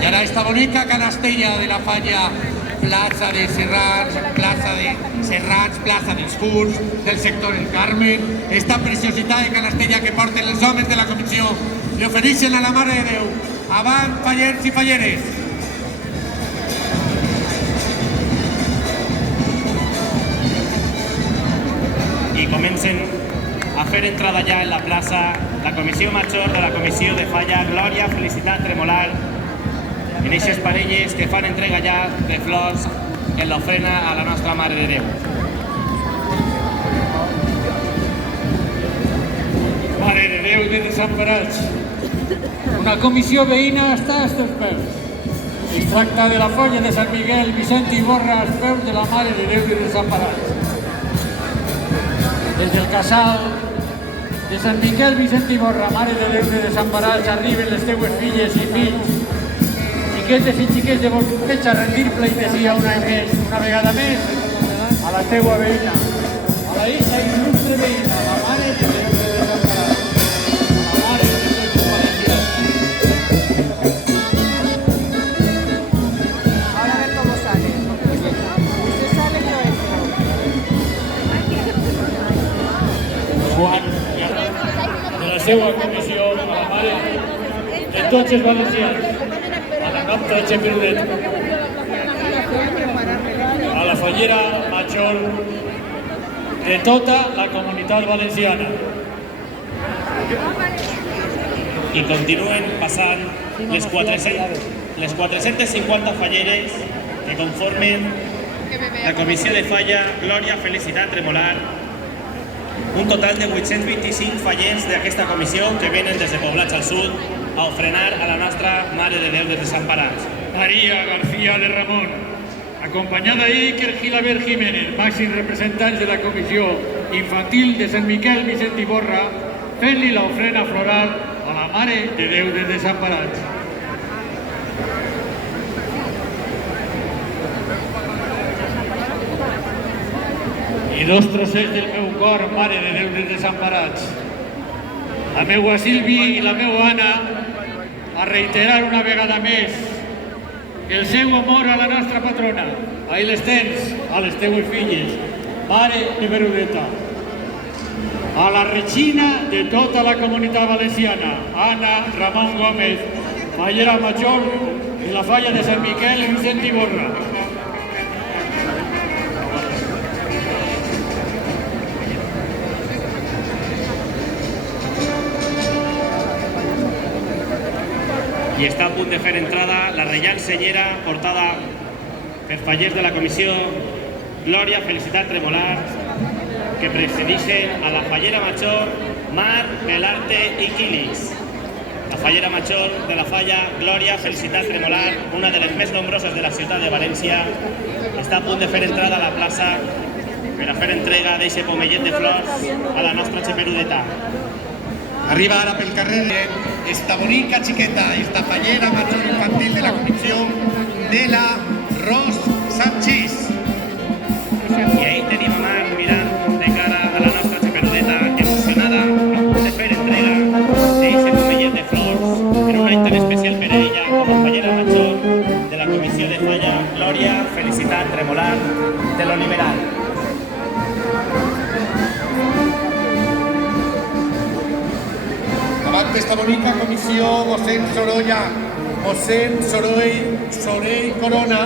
Y ahora esta bonita canastella de la falla, plaza de Serrans, plaza dels Furs, del sector El Carmen, esta preciositat de canastella que porten els homes de la comissió i ofereixen a la Mare de Déu. Avant, fallers i falleres! I comencen a fer entrada ja en la plaça la comissió major de la comissió de falla Glòria, Felicitat, Tremolar, en eixes parelles que fan entrega ja de flors en l'ofrena a la nostra Mare de Déu. Mare de Déu de Desemparats, una comissió veïna està als teus peus. Es tracta de la folla de Sant Miguel, Vicent i Borra als peus de la Mare de Déu de Desemparats. Des del casal de Sant Miquel, Vicent i Borra, Mare de Déu de Desemparats, arriben les teues filles i fills, xiquetes i xiquets de Volpeig, a rendir pleitesia una vegada més a la teua veïna, a la il·lustre veïna, la Mare de Déu de Desemparats, la Mare de Déu de Desemparats. Ahora a ver cómo sale. Usted sale y yo entro. Juan, de la seva comissió, a la Mare de tots els valencians, a la nostra Xepirudeta, a la fallera major de tota la comunitat valenciana. I continuen passant les 450 falleres que conformen la comissió de falla Glòria, Felicitat, Tremolar, un total de 825 fallers d'aquesta comissió que venen des de poblats al sud a ofrenar a la nostra Mare de Déu de Desemparats. María García de Ramón, acompanyada d'Iker Gilabert Jiménez, màxims representants de la comissió infantil de Sant Miquel, Vicent i Borra, fent-li l'ofrena floral a la Mare de Déu de Desemparats. I dos trossets del meu cor, Mare de Déu de Desemparats. La meua Sílvia i la meua Anna, a reiterar una vegada més el seu amor a la nostra patrona. Ahí les tens, a les teues filles, Mare de Berudeta. A la Regina de tota la comunitat valenciana, Anna Ramon Gómez, fallera major de la falla de Sant Miquel, Vicent i Borra. I està a punt de fer entrada la Reial Senyera portada per fallers de la comissió Glòria, Felicitat, Tremolar, que precedeixen a la fallera major Mar, Belarte i Quilis. La fallera major de la falla Glòria, Felicitat, Tremolar, una de les més nombroses de la ciutat de València, està a punt de fer entrada a la plaça per a fer entrega d'eixe pomellet de flors a la nostra Xepirudeta. Arriba ara pel carrer esta bonica xiqueta, esta fallera major infantil de la comissió de la Ros Sanchís. I ahí tenim a Mar mirant de cara a la nostra Xepirudeta, emocionada, a punt de fer entrega d'eixe pomellet de flors en un any tan especial per a ella com a fallera major de la comissió de falla Glòria, Felicitat, Tremolar de l'Oliveral. Davant d'esta bonica comissió, mossèn Sorell Corona,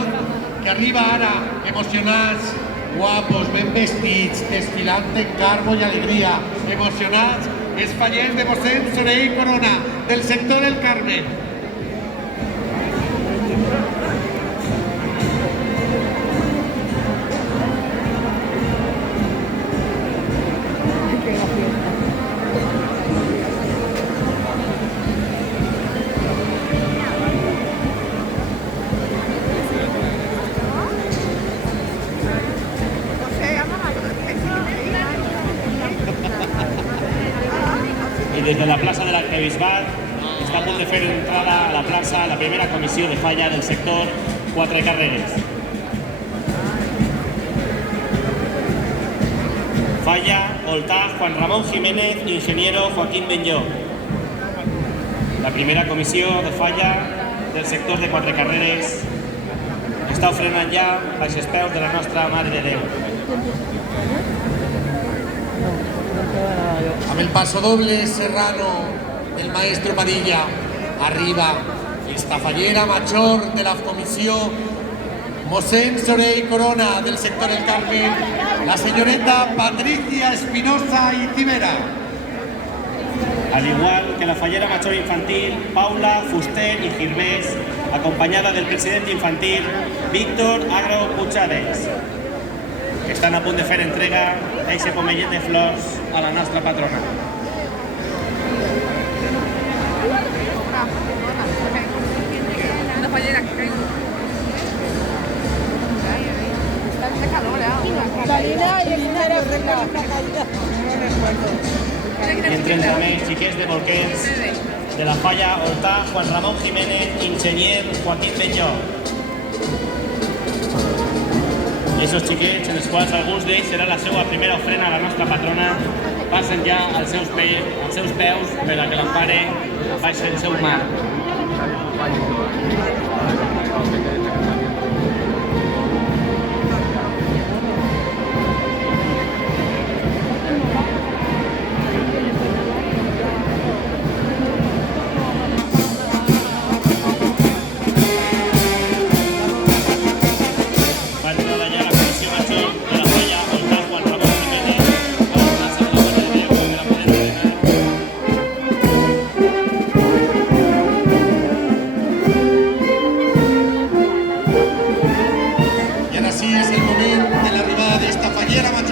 que arriba ara emocionats, guapos, ben vestits, desfilant en carbo i alegria, emocionats, els fallers de mossèn Sorell Corona, del sector El Carmen. I des de la plaça de l'Arquebisbat està a punt de fer entrada a la plaça la primera comissió de falla del sector Quatre Carreres. Falla, Oltá, Juan Ramón Jiménez, Ingeniero Joaquín Benlló. La primera comissió de falla del sector de Quatre Carreres està ofrenant ja baix els peus de la nostra Mare de Déu. Amb el pasodoble serrano del maestro Padilla, arriba esta fallera mayor de la comisión Mosén Sorey Corona del sector El Carmen, la señorita Patricia Espinosa y Cimera. Al igual que la fallera mayor infantil Paula Fuster y Girmés, acompañada del presidente infantil Víctor Agro Puchades, que estan a punt de fer entrega d'aquest pomellet de flors a la nostra patrona. Una fallera que caigo. Está de calor, Entren també xiquets de bolquers de la falla Hortà, Juan Ramón Jiménez, enginyer Joaquín Belló. I aquests xiquets, en els quals alguns d'ells serà la seva primera ofrena a la nostra patrona, passen ja als seus peus per a que l'empare baixi el seu mar.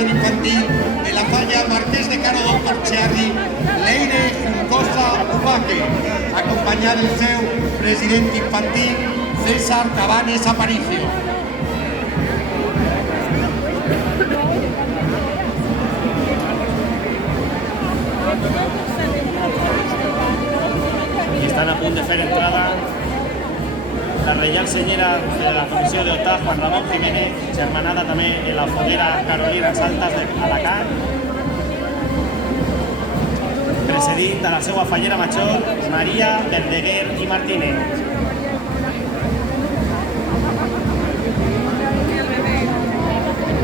Infantil de la falla Marqués de Caro Doctor Cherry, Leire Juncosa Ubaque, acompanyada del seu president infantil César Cabanes Aparicio. I estan a punt de fer entrada la reial senyera de la comissió d'Hortà, Juan Ramón Jiménez, germanada també en la foguera Carolina Saltas d'Alacant, precedint a la seva fallera major, Maria Verdeguer i Martínez.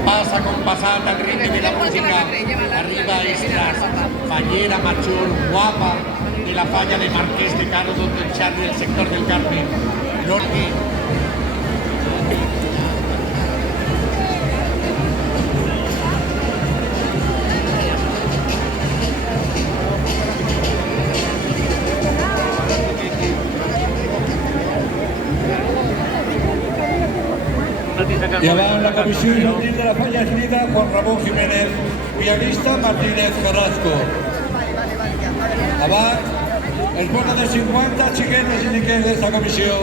Pasa compasat al ritme de la música, arriba esta fallera major guapa de la falla de Marqués de Caro Doctor Cherry del sector del Carmen. Llevan la comisión infantil de la falla escrita Juan Ramón Jiménez, pianista Martínez Carrasco. Abans, els bonos de 50 xiquetes i xiquets d'esta comissió,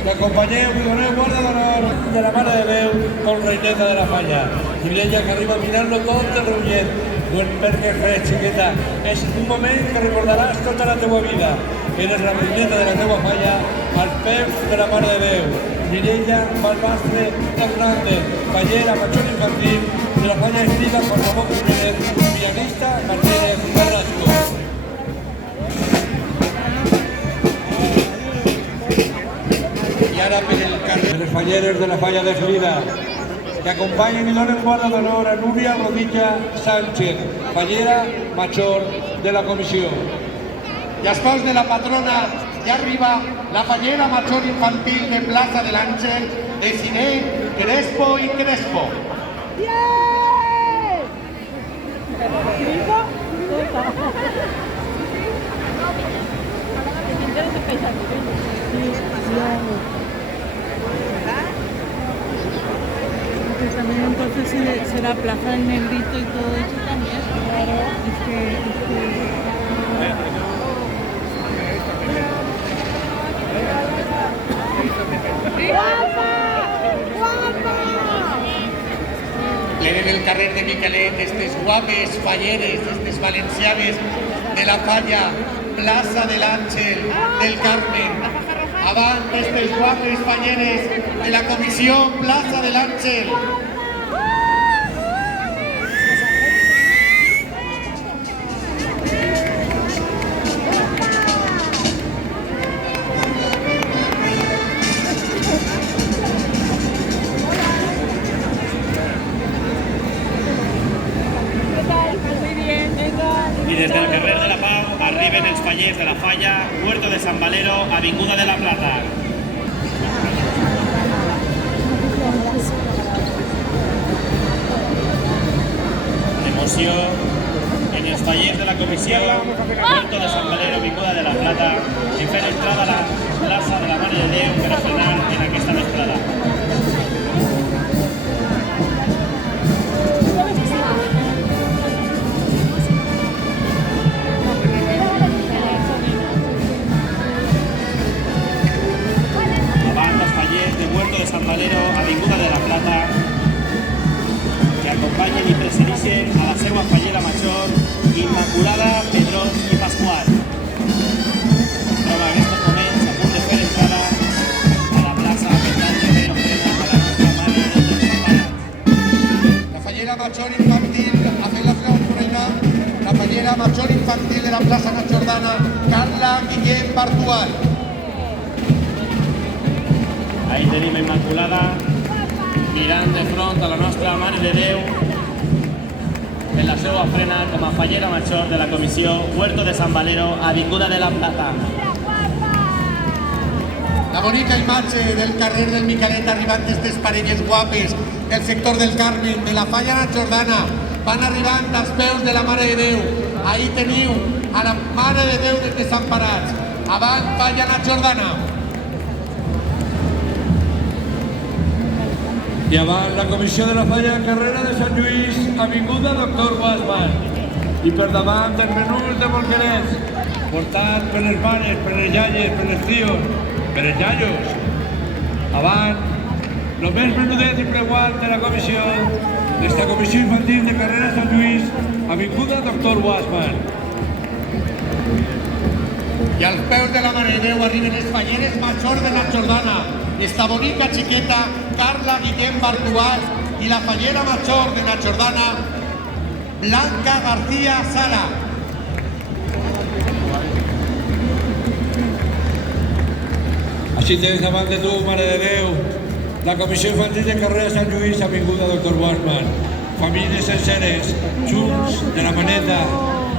que acompanyeu i doneu guarda d'honor de la Mare de Déu com reineta de la falla. I ella que arriba a mirar-lo tot el reullet. No et perques res, xiqueta. És un moment que recordaràs tota la teua vida. Eres la reineta de la teua falla als peus de la Mare de Déu. Mireia Balbastre Hernández, fallera major infantil de la falla escrita Juan Ramón Jiménez, pianista Martínez Carrasco. I ara per el carrer. Les falleres de la falla de Flida, que acompanyen i donen guarda d'honor a Núria Rodilla Sánchez, fallera major de la comissió. I als peus de la patrona ja arriba la fallera major infantil de Plaza del Ángel de Siné, Crespo y Crespo. También entonces será Plaza del Negrito y todo eso también. Leren el carrer de Miquelet, estes guapes falleres, estes valencianes de la falla Plaza del Ángel del Carmen. Avant estes guapes falleres de la comisión Plaza del Ángel. Fallers de la Falla, Huerto de Sant Valero, Avinguda de la Plata. Emoció en els fallers de la comissió, Huerto de Sant Valero, Avinguda de la Plata, i fent entrada a la plaça de la Mare de Déu per a frenar en aquesta vesprada. De Sant Valero, Avinguda de la Plata, que acompanyen i presideixen a la seva fallera major, Immaculada, Pedrós i Pasqual. Es troba en aquests moments a punt de fer entrada a la plaça per tal de fer ofrena a la nostra Mare de Déu dels Desamparats. La fallera major infantil, hace la seva ofrena, la fallera major infantil de la plaça Sant Jordana, Carla Guillem Bartual. Ahí tenim Immaculada mirant de front a la nostra Mare de Déu en la seva ofrena com a fallera major de la comissió Huerto de Sant Valero, Avinguda de la Plata. La bonica imatge del carrer del Micalet arribant d'estes parelles guapes del sector del Carmen, de la Falla Sant Jordana, van arribant als peus de la Mare de Déu. Ahí teniu a la Mare de Déu dels Desemparats. Avant Falla Sant Jordana. I avant la comissió de la Falla Carrera de Sant Lluís, Avinguda Doctor Guasman. I per davant els menús de Bolquerets, portat per les mares, per les iaies, per les tios, per els iaios. Avant, el més menudet i preuat de la comissió, d'esta comissió infantil de Carrera de Sant Lluís, Avinguda Doctor Guasman. I als peus de la Mare de Déu arriben les falleres majors de la Jordana, esta bonica xiqueta Carla Guillem Bartual i la fallera major de la Jordana, Blanca García Sala. Així tens davant de tu, Mare de Déu, la comissió infantil de Carrera de Sant Lluís, Avinguda Doctor Guasman. Famílies senceres, junts, de la maneta,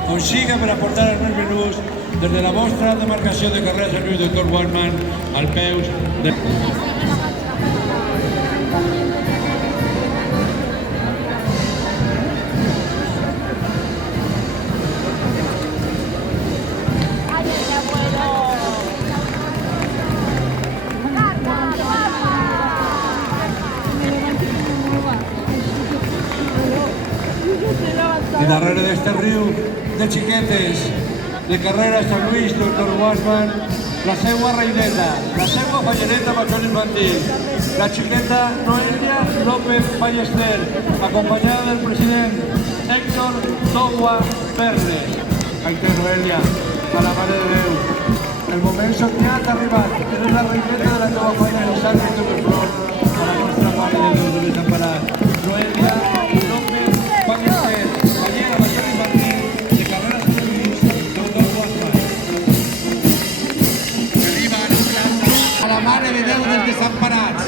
on siga per aportar els meus menús des de la vostra demarcació de Carrera de Sant Lluís, Doctor Guasman, al peus de... I darrere d'este riu de xiquetes de Carrera de Sant Lluís, Doctor Guasman, la seva reineta, la seva fallereta major infantil, la xiqueta Noelia López Ballester, acompanyada del president Héctor Togua Verde. Aitor Noelia, a la Mare de Déu, el moment somiat ha arribat, és la reineta de la teva falla i salve tu per front a la nostra Mare de Déu de Desemparats. Noelia López Ballester, fallera major infantil de Carrera de Sant Lluís, Doctor Guasman. Arriba a la plaça a la Mare de Déu dels Desemparats.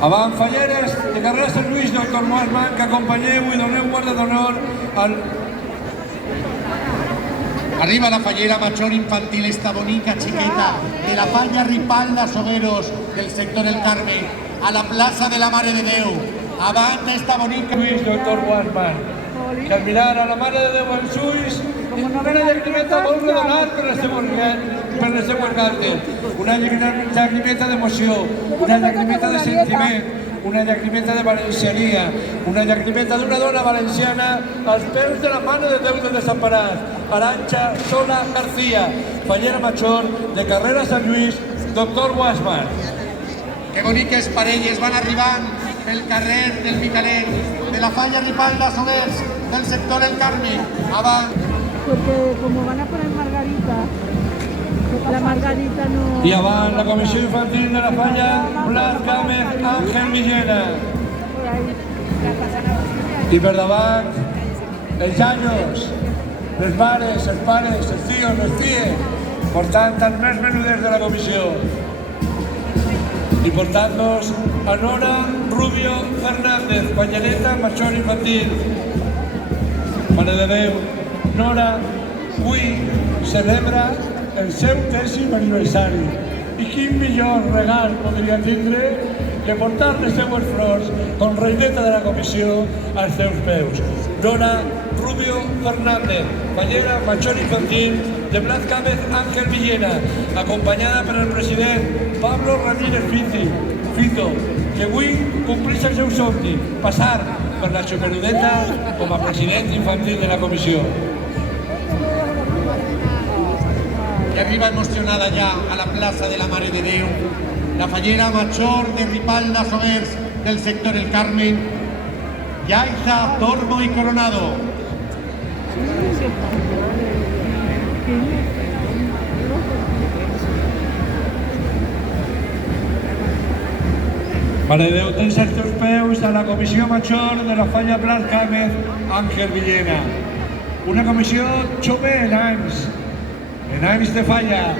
Avant falleres de Carrera de Sant Lluís, Doctor Guasman, que acompanyeu i doneu guarda d'honor al... Arriba la fallera major infantil, esta bonica chiqueta de la Falla Ripalda Sogueros del sector El Carmen, a la plaça de la Mare de Déu. Avant esta bonica... Lluís, Doctor Guasman, que al mirar a la Mare de Déu als ulls, una llagrimeta vol donar per les seues cartes, una llagrimeta d'emoció, una llagrimeta de sentiment, una llagrimeta de valenciania, una llagrimeta d'una dona valenciana als peus de la Mare de Déu dels Desemparats, Arantxa Sola García, fallera major de Carrera Sant Lluís, Doctor Guasman. Que boniques parelles van arribant pel carrer del Micalet, de la Falla Ripalda Soguers, del sector El Carmen, avant. Porque como van a poner Margarita, la Margarita no... I avant la comissió infantil de la Falla Blas Gámez Ángel Millena. I per davant els anys les mares, els pares, els tios, les ties, portant els més menuders de la comissió. Y portant-nos a Nora Rubio Fernández, pañaneta major infantil. Mare de Déu, Nora avui celebra el seu 10è aniversari. I quin millor regal podria tindre que portar les seues flors com reineta de la comissió als seus peus. Nora Rubio Fernández, fallera major infantil de Blas Cámez Ángel Villena, acompanyada per el president Pablo Ramírez Fito, que avui compleix el seu somni, passar per la Superudeta com a president infantil de la comissió. Y arriba emocionada ya a la plaza de la Mare de Déu, la fallera major de Ripalda Somers del sector El Carmen, Yaiza Tormo y Coronado. Mare de Déu, tens els teus peus a la comissió major de la falla Blas Cámez Ángel Villena. Una comissió jove en anys de falla,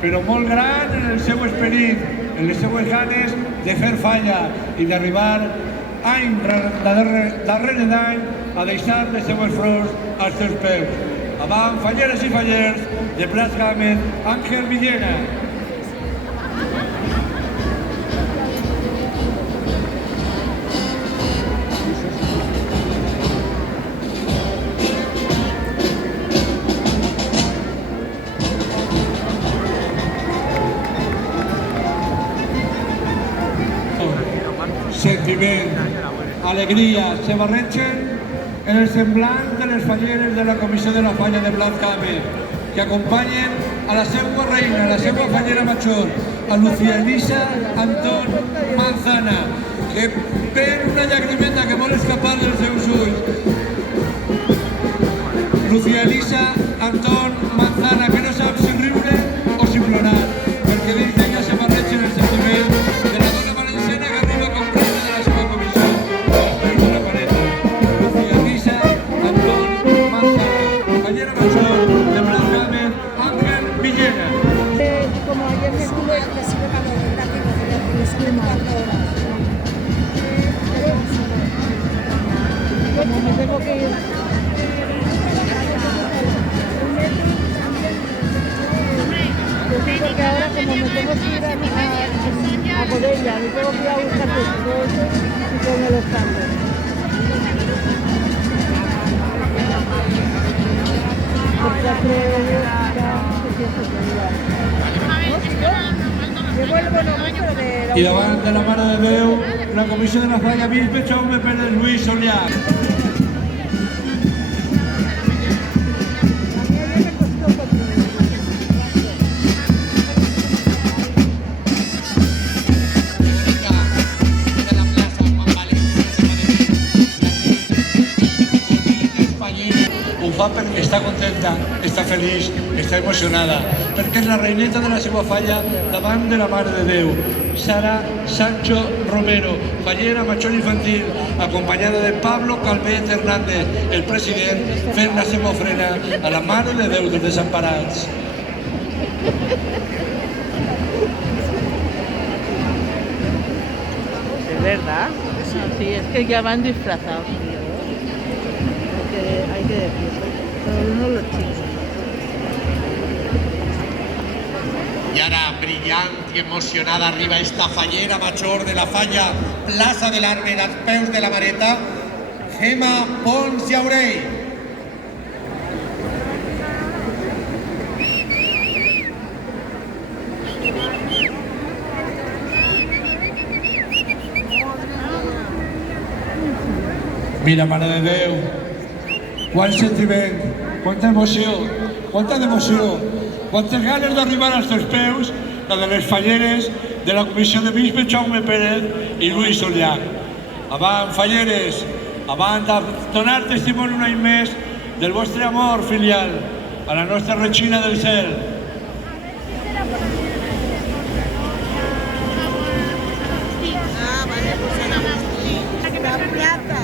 però molt gran en el seu esperit, en les seues ganes de fer falla i d'arribar any darrere d'any a deixar les seues flors als seus peus. Avant, falleres i fallers de Blas Cámez Ángel Villena. Sentiment, alegria, se barregen en el semblant de les falleres de la comissió de la falla de Blas Cámez, que acompanyen a la seva reina, la seva fallera major, a Lucía Elisa Antón Manzana, que ven una llagrimeta que vol escapar dels seus ulls. Lucía Elisa Antón Manzana, que no sap si riure o si plorar, perquè dins d'ella se barregen el sentiment de la dona valenciana que arriba a comprar de la seva comissió. De la pareta. Lucía Elisa Antón Manzana, fallera major de Blas Cámez Ángel Villena. Como ayer me estuve, me sigue dando el gráfico de la comisión de 4 horas. Como me tengo que ir. Porque ahora como me tengo que ir a por ella, me tengo que ir a buscar todo eso y con los cambios. Porque hace I davant de la Mare de Déu, la comissió de la falla Bisbe Jaume Pérez Luis Solià. Ho fa perquè està contenta, està feliç, està emocionada, perquè és la reineta de la seva falla davant de la Mare de Déu, Sara Sancho Romero, fallera major infantil, acompanyada de Pablo Calvet Hernández, el president, fent la seva ofrena a la Mare de Déu dels Desemparats. ¿Es verdad? Sí, es que ya van disfrazados, tío. Porque hay que decirlo. Pero no los chicos. Y ahora brillante y emocionada arriba esta fallera major de la falla Plaza del Arme, als peus de la Mareta, Gemma Pons Llaurey. Mira, Mare de Déu, quant sentiment, quanta emoció, quantes ganes d'arribar als teus peus, la de les falleres de la comissió de Bisbe Jaume Pérez i Luis Solià. Avant, falleres, avant de donar testimoni un any més del vostre amor filial a la nostra Regina del Cel. La plata.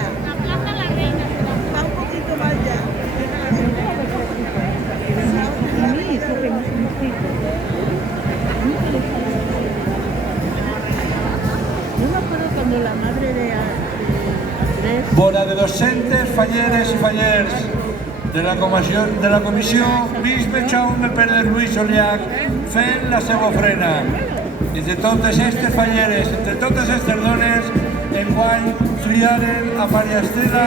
Va un poquito más allá. cuando la madre de Andrés... Bona de docentes, falleres i fallers de la comissió Bisbe Jaume Pérez Luis Oliach fent la seva ofrena. Entre totes aquestes falleres, entre totes aquestes dones, enguany triaren a Maria Estela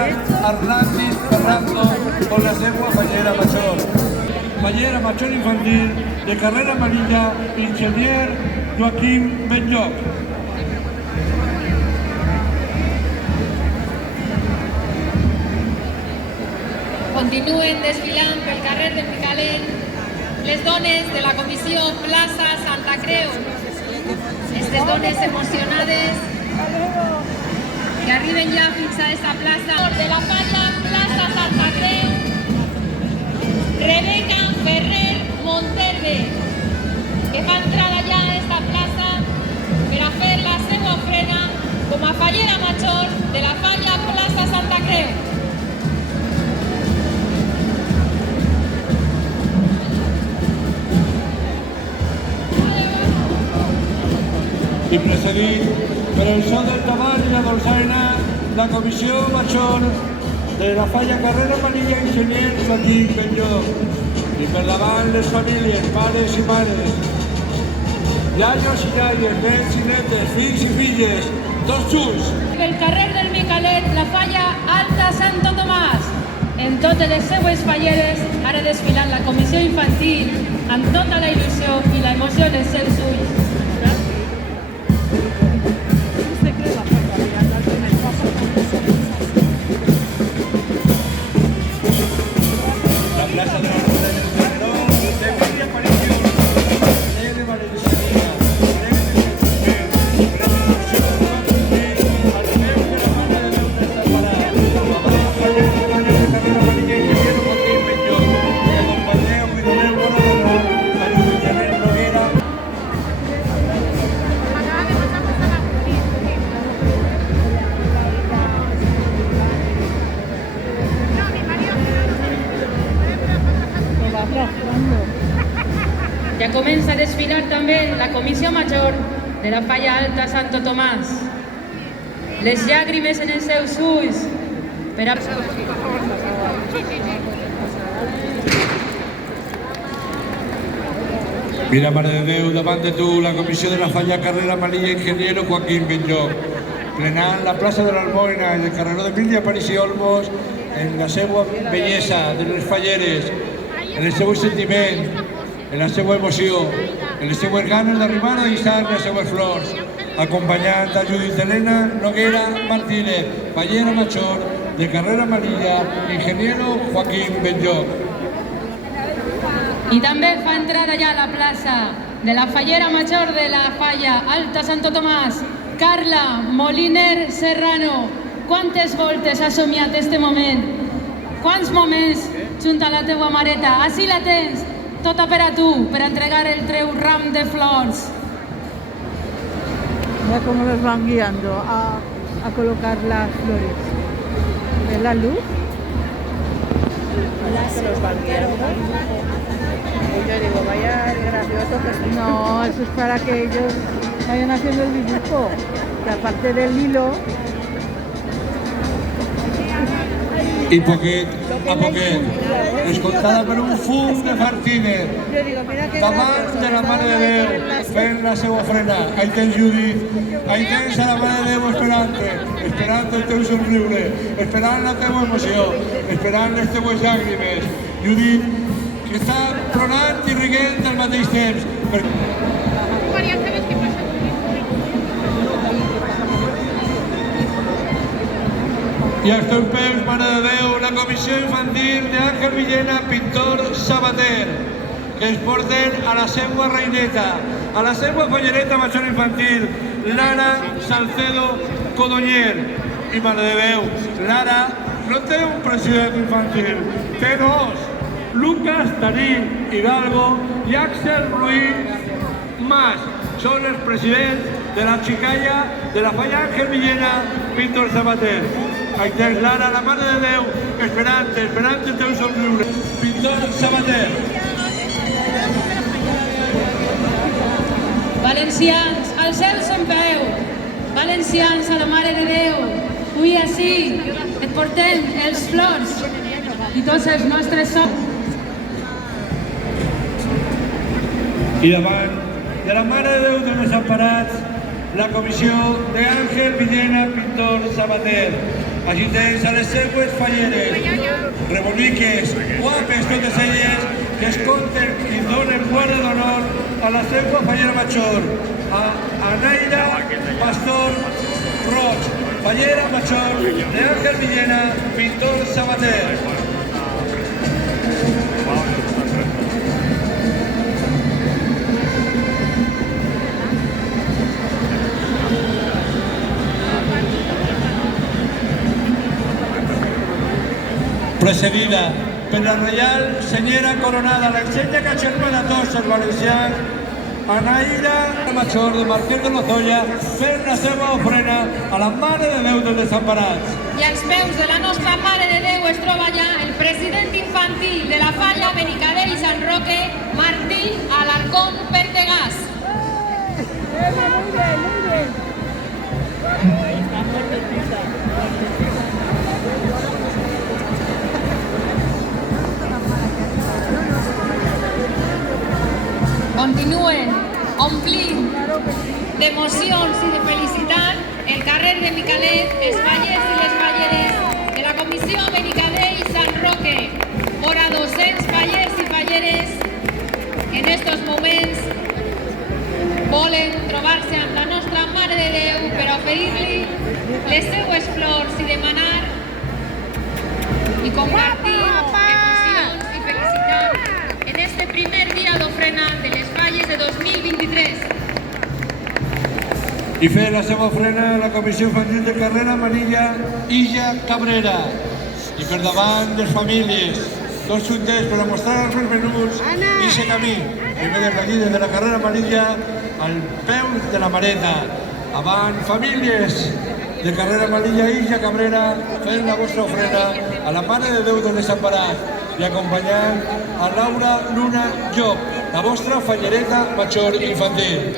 Arlandis Ferrando con la seva fallera major. Fallera major infantil de carrera amarilla, ingenier Joaquim Benlloc. Continuen desfilant pel carrer de Micalet les dones de la comissió Plaça Santa Creu. Aquestes dones emocionades que arriben ja fins a aquesta plaça de la falla Plaça Santa Creu. Rebeca Ferrer Monterbe, que fa entrada ja a aquesta plaça per a fer la seva ofrena com a fallera major de la falla Plaça Santa Creu. I precedit per el so del tabal i la dolçaina, la comissió major de la falla carrera amarilla ingenier Joaquim Benlloc. I per davant les famílies, pares i mares, iaios i iaies, nets i netes, fills i filles, tots junts. Pel carrer del Micalet, la falla Alta Santo Tomàs. En totes les seues falleres, ara desfilant la comissió infantil, amb tota la il·lusió i l'emoció dels seus ulls. Ja comença a desfilar també la comissió major de la falla Alta Santo Tomàs. Les llàgrimes en els seus ulls per a... Mira, Mare de Déu, davant de tu, la comissió de la falla carrera amarilla ingeniero Joaquim Benlloc, plenant la plaça de l'Almoina i del carreró d'Emília París i Olmos en la seva bellesa de les falleres, en el seu sentiment, en la seva emoció, en les seues ganes d'arribar a deixar les seues flors, acompanyant a Judit Elena Noguera Martínez, fallera major de carrera amarilla, ingeniero Joaquim Benlloc. I també fa entrada ja a la plaça de la fallera major de la falla Alta Santo Tomàs, Carla Moliner Serrano. Quantes voltes has somiat este moment? Quants moments junt a la teua mareta? Així la tens, tota per a tu, per entregar el teu ram de flors. Mira cómo los van guiando a colocar las flores. ¿Ves la luz? Los van guiando. Yo digo, vaya gracioso que no, eso es para que ellos vayan haciendo el dibujo. Que aparte del hilo... I poquet a poquet, escoltada per un fum de Martínez, davant de la Mare de Déu, fent la seva ofrena. Ahí tens Judit, ahí tens a la Mare de Déu esperant el teu somriure, esperant la teua emoció, esperant les teues llàgrimes. Judit, que està plorant i riguent al mateix temps. I als teus peus, Mare de Déu, la comissió infantil d'Àngel Villena, pintor Sabater, que es porten a la seva reineta, a la seva fallereta major infantil, Lara Salcedo Codonyer. I Mare de Déu, Lara no té un president infantil, té dos, Lucas Tarín Hidalgo i Axel Ruiz Mas. Són els presidents de la xicalla de la falla Àngel Villena, pintor Sabater. Ahí tens Lara, la Mare de Déu, esperant el teu somriure. Pintor Sabater. Valencians, alceu-se en peu. valencians a la Mare de Déu. Avui així et portem els flors i tots els nostres sons. I davant de la Mare de Déu dels Desemparats, la comissió d'Àngel Villena Pintor Sabater. Assistents a les següents falleres, reboniques, guapes totes elles, que es compten i donen guarda d'honor a la seva fallera major, a Anaïra Pastor Roig, fallera major d'Àngel Villena Pintor Sabater. Precedida per la Reial Senyera Coronada, l'ensenya que germana tots els valencians, Anaïra Major de Marquès de Lozoya, fent la seva ofrena a la Mare de Déu dels Desemparats. I als peus de la nostra Mare de Déu es troba ja el president infantil de la Falla Benicadell i Sant Roque, Martí Alarcón Pertegàs. Muy bien, muy bien. Continuen omplint d'emocions i de felicitat el carrer de Micalet, els fallers i les falleres de la Comissió Benicadell i Sant Roque. Vora 200 fallers i falleres en estos moments volen trobar-se amb la nostra Mare de Déu per oferir-li les seues flors i demanar i compartir emocions i felicitat en este primer dia d'ofrena de les falles de 2023. I fer la seva ofrena a la Comissió Infantil de Carrera Manilla Illa Cabrera. I per davant les famílies, tots juntets per a mostrar als més menuts i aquest camí. I ve des d'allí, des de la Carrera Manilla, al peu de la Mareta. Avant, famílies de Carrera Manilla Illa Cabrera, fent la vostra ofrena a la Mare de Déu dels Desemparats i acompanyant a Laura Luna Llop, la vostra fallereta major infantil.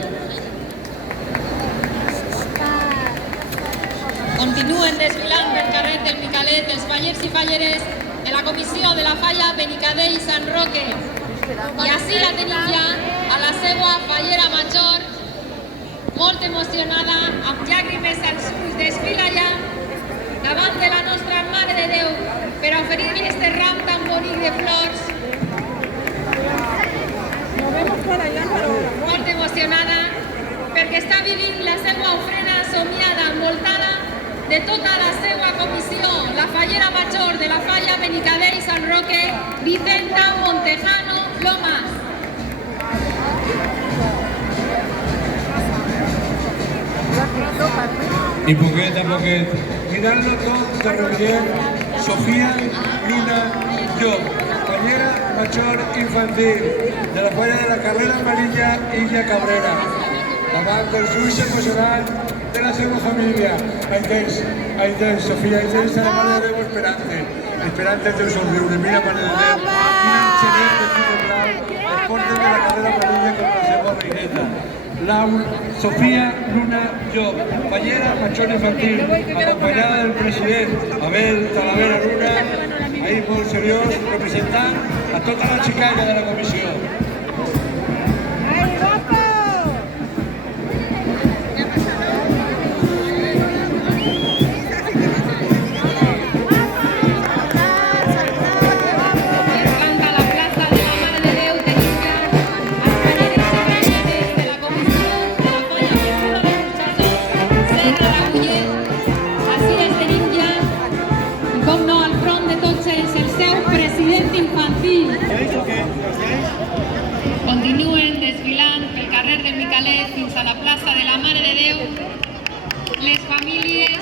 Continuen desfilant pel carrer del Micalet els fallers i falleres de la Comissió de la Falla Benicadell i Sant Roque. I així la tenim ja a la seva fallera major, molt emocionada, amb llàgrimes als ulls, desfila ja davant de la nostra Mare de Déu per oferir-li este ram tan bonic de flors. Molt emocionada perquè està vivint la seva ofrena somiada, envoltada de tota la seva comissió, la fallera major de la Falla Benicadell i Sant Roque, Vicenta Montejano Lomas. I poquet a poquet, mirant-lo tot de reveient, Sofia Luna Llop, fallera major infantil de la Falla de la Carrera Amarilla Illa Cabrera, davant dels ulls emocionants de la seva família. Ahí tens, Sofia, ahí tens a la Mare de Déu esperant el teu somriure. Mira, Mare de Déu, quin enxenet de fil blau es porten de la Carrera Amarilla com la seva reineta. Sofia Luna Llop, fallera major infantil, acompanyada del president Abel Talavera Luna, ahí molt seriós, representant a tota la xicalla de la comissió. Continuen desfilant pel carrer del Micalet fins a la plaça de la Mare de Déu les famílies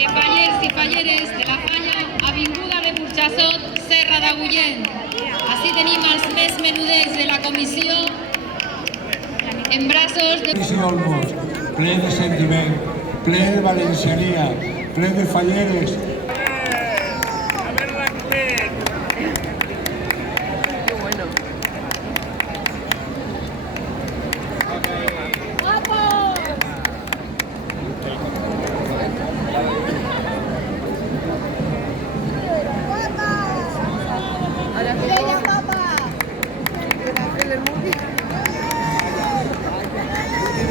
de fallers i falleres de la Falla Avinguda de Burjassot, Serra d'Agullent. Així tenim els més menudets de la comissió en braços de... Ple de sentiment, ple de valenciania, ple de falleres.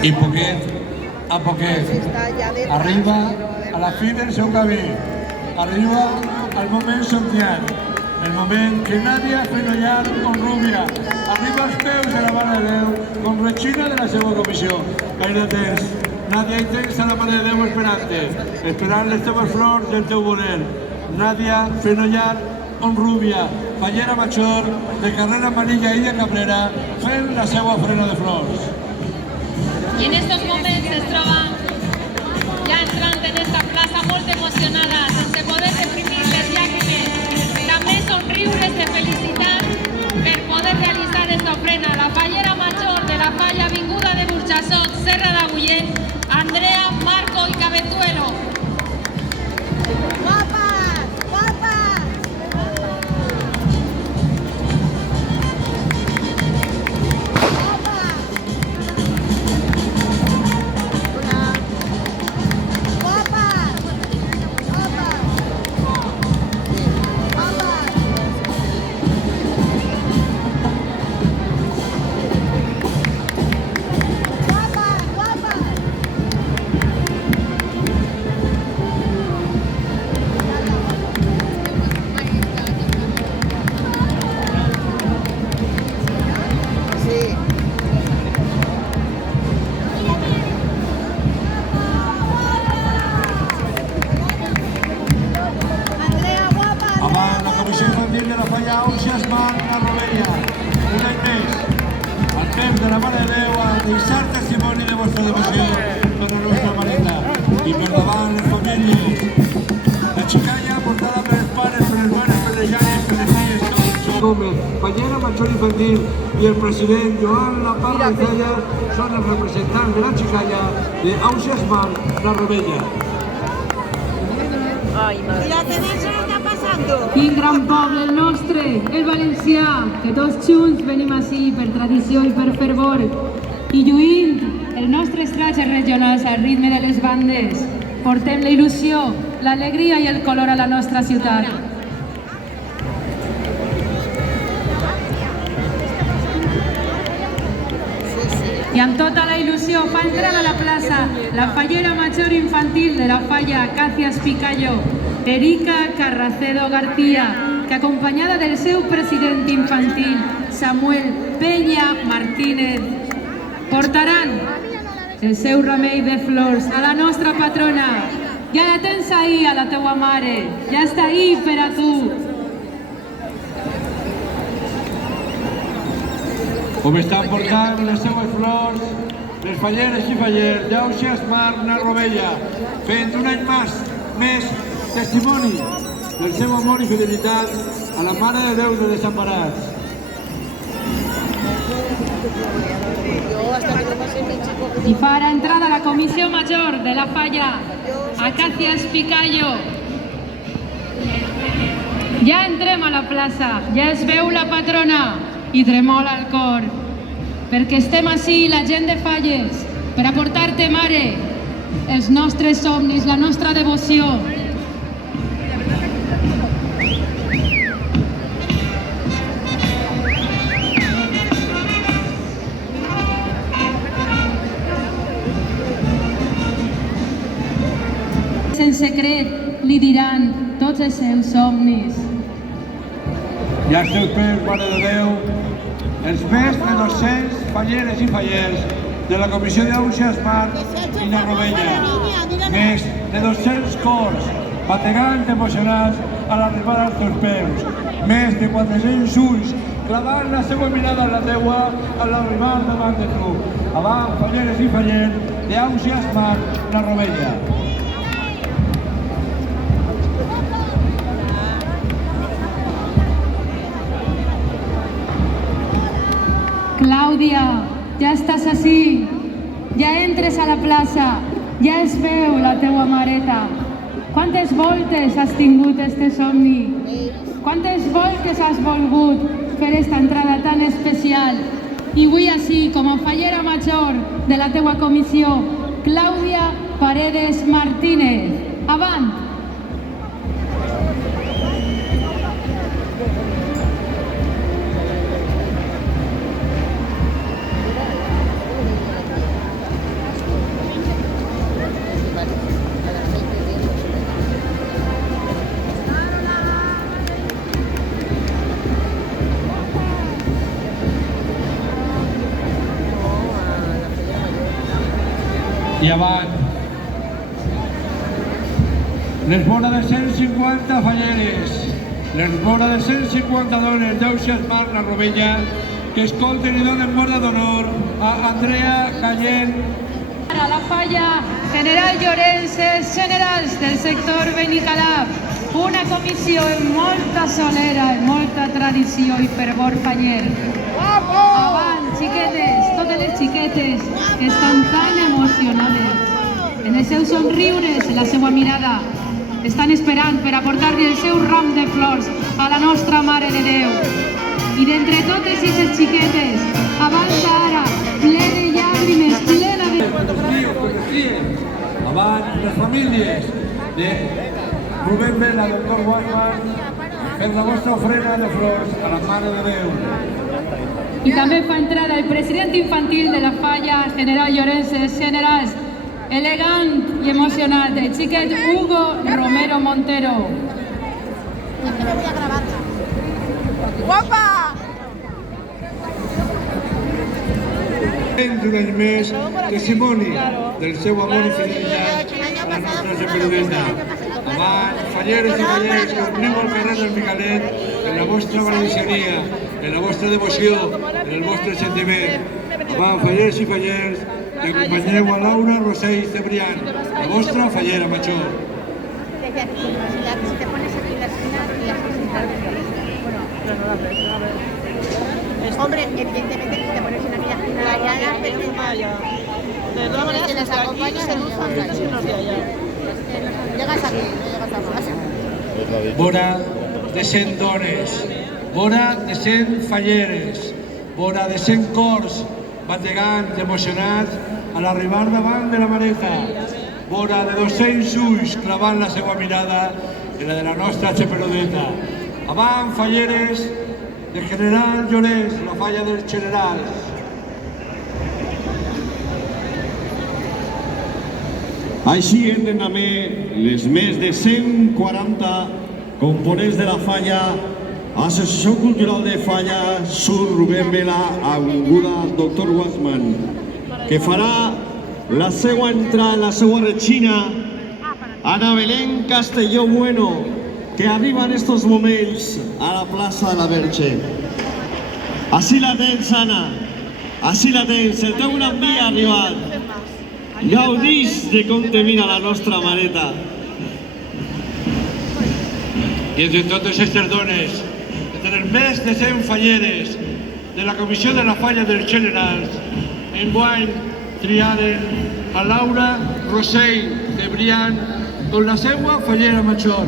i poquet a poquet arriba a la fi del seu camí, arriba al moment somiat, el moment que Nadia Fenollar con Rubia arriba als peus de la Mare de Déu com regina de la seva comissió. Gaire temps, Nadia, i tens a la Mare de Déu esperant les teves flors del teu voler. Nadia Fenollar con Rubia, fallera major de carrer Amarilla i de Cabrera, fent la seva ofrena de flors. I en estos moments es troba ja entrant en esta plaça molt emocionada, sense poder reprimir les llàgrimes, també somriures de felicitat per poder realitzar esta ofrena. La fallera major de la falla Avinguda de Burjassot, Serra d'Agullent, Andrea, Marco i Cabezuelo. de la Mare de Déu a deixar testimoni de vostra devoció per la nostra Mareta i per davant les famílies. La xicalla portada per els pares, per les mares, per les llanes, per les filles, tots Gómez, fallera major infantil i el president Joan La Parra i Zella són els representants de la xicalla de Ausias Mar, la Rebella. ¿Y la Teresa qué está pasando? Quin gran poble el nostre, el valencià, que tots junts venim ací per tradició i per fervor i lluint els nostres trajes regionals al ritme de les bandes. Portem la il·lusió, l'alegria i el color a la nostra ciutat. I amb tota la il·lusió fa entrar a la plaça la fallera major infantil de la falla Acacias Picayo, Erika Carracedo García, que acompanyada del seu president infantil, Samuel Peña Martínez, portaran el seu remei de flors a la nostra patrona. Ja la tens ahí, a la teua mare, ja està ahí per a tu. Com estan portant les seues flors, les falleres i fallers d'Ausias Mar, la Rebella, fent un any més testimoni del seu amor i fidelitat a la Mare de Déu de Desemparats. I farà entrada la comissió major de la falla Acacias Picayo. Ja entrem a la plaça, ja es veu la patrona i tremola el cor, perquè estem ací, la gent de Falles, per a portar-te, mare, els nostres somnis, la nostra devoció. En secret li diran tots els seus somnis. I als seus peus, Mare de Déu, els més de 200 falleres i fallers de la Comissió d'Ausias Mar i la Rebella. Més de 200 cors bategant emocionats a l'arribada als teus peus. Més de 400 ulls clavant la seva mirada en la teua a l'arribar davant de tu. Avant, falleres i fallers d'Ausias Mar, la Rebella. Clàudia, ja estàs ací, ja entres a la plaça, ja es veu la teua mareta. Quantes voltes has tingut este somni? Quantes voltes has volgut fer esta entrada tan especial? I avui ací, com a fallera major de la teua comissió, Clàudia Paredes Martínez. Avant! I avant. Les vora de 150 falleres, les vora de 150 dones d'Eusias Mar la Rovella, que escolten i donen guarda d'honor a Andrea Callent. A la falla General Llorences Generals del sector Benicalap, una comissió amb molta solera, amb molta tradició i fervor faller. Avant, xiquetes, totes les xiquetes que estan tan emocionades, en els seus somriures, en la seva mirada, estan esperant per aportar-li el seu ram de flors a la nostra Mare de Déu. I d'entre totes aquestes xiquetes, avança ara, ple de llàgrimes, plena de... Avant les famílies de Rubén Vela, doctor Guasman, per la vostra ofrena de flors a la Mare de Déu. I també fa entrada el president infantil de la falla General Llorences Generals, elegant i emocionat, el xiquet Hugo Romero Montero. ¡Guapa! Un any més, testimoni del seu amor i fidelitat a la nostra Sepulveda. Avant, falleres i fallers, que ompliu el carrer del Micalet en la vostra valenciania, en la vostra devoció, en el vostre sentiment. Avant, falleres i fallers, que acompanyeu a Laura Rosell Cebrián, la vostra fallera major. Desde aquí, si te pones aquí en la esquina y las presentas desde ahí. Bueno, pero no la ves, a ver. Hombre, evidentemente que te pones en aquella esquina de allá, pero de todas maneras, que las acompaña se usan menos y los de allá. Llegas aquí, no llegas a más. Vora de 100 dones, vora de 100 falleres, vora de 100 cors bategant, emocionats, a l'arribar davant de la Mareta, vora de 200 ulls clavant la seva mirada en la de la nostra Cheperodeta. Avant, falleres de General Llorenç, la falla dels generals. Així entren també les més de 140 components de la falla, Associació Cultural de Falla Sur Rubén Vela, Avinguda Doctor Guasman, que farà la seva entrada en la seva regina, Ana Belén Castelló Bueno, que arriba en estos moments a la plaça de la Verge. Així la tens, Anna, així la tens, el teu gran dia ha arribat. Gaudís de com te mira la nostra Mareta. I entre totes aquestes dones, entre les més de 100 falleres de la Comissió de la Falla dels Generals, enguany triaren a Laura Rosell Cebrián com la seva fallera major.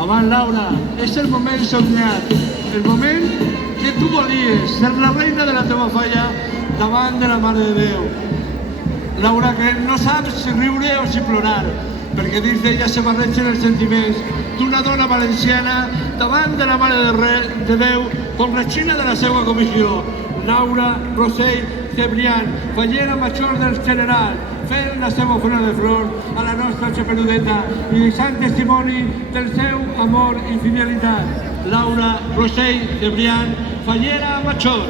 Avant, Laura, és el moment somiat, el moment que tu volies, ser la reina de la teva falla davant de la Mare de Déu. Laura, que no saps si riure o si plorar, perquè dins d'ella se barregen els sentiments d'una dona valenciana davant de la Mare de Déu com regina de la seva comissió. Laura Rosell Cebrián, fallera major dels generals, fent la seva ofrena de flor a la nostra Cheperudeta i deixant testimoni del seu amor i fidelitat. Laura Rosell Cebrián, fallera major.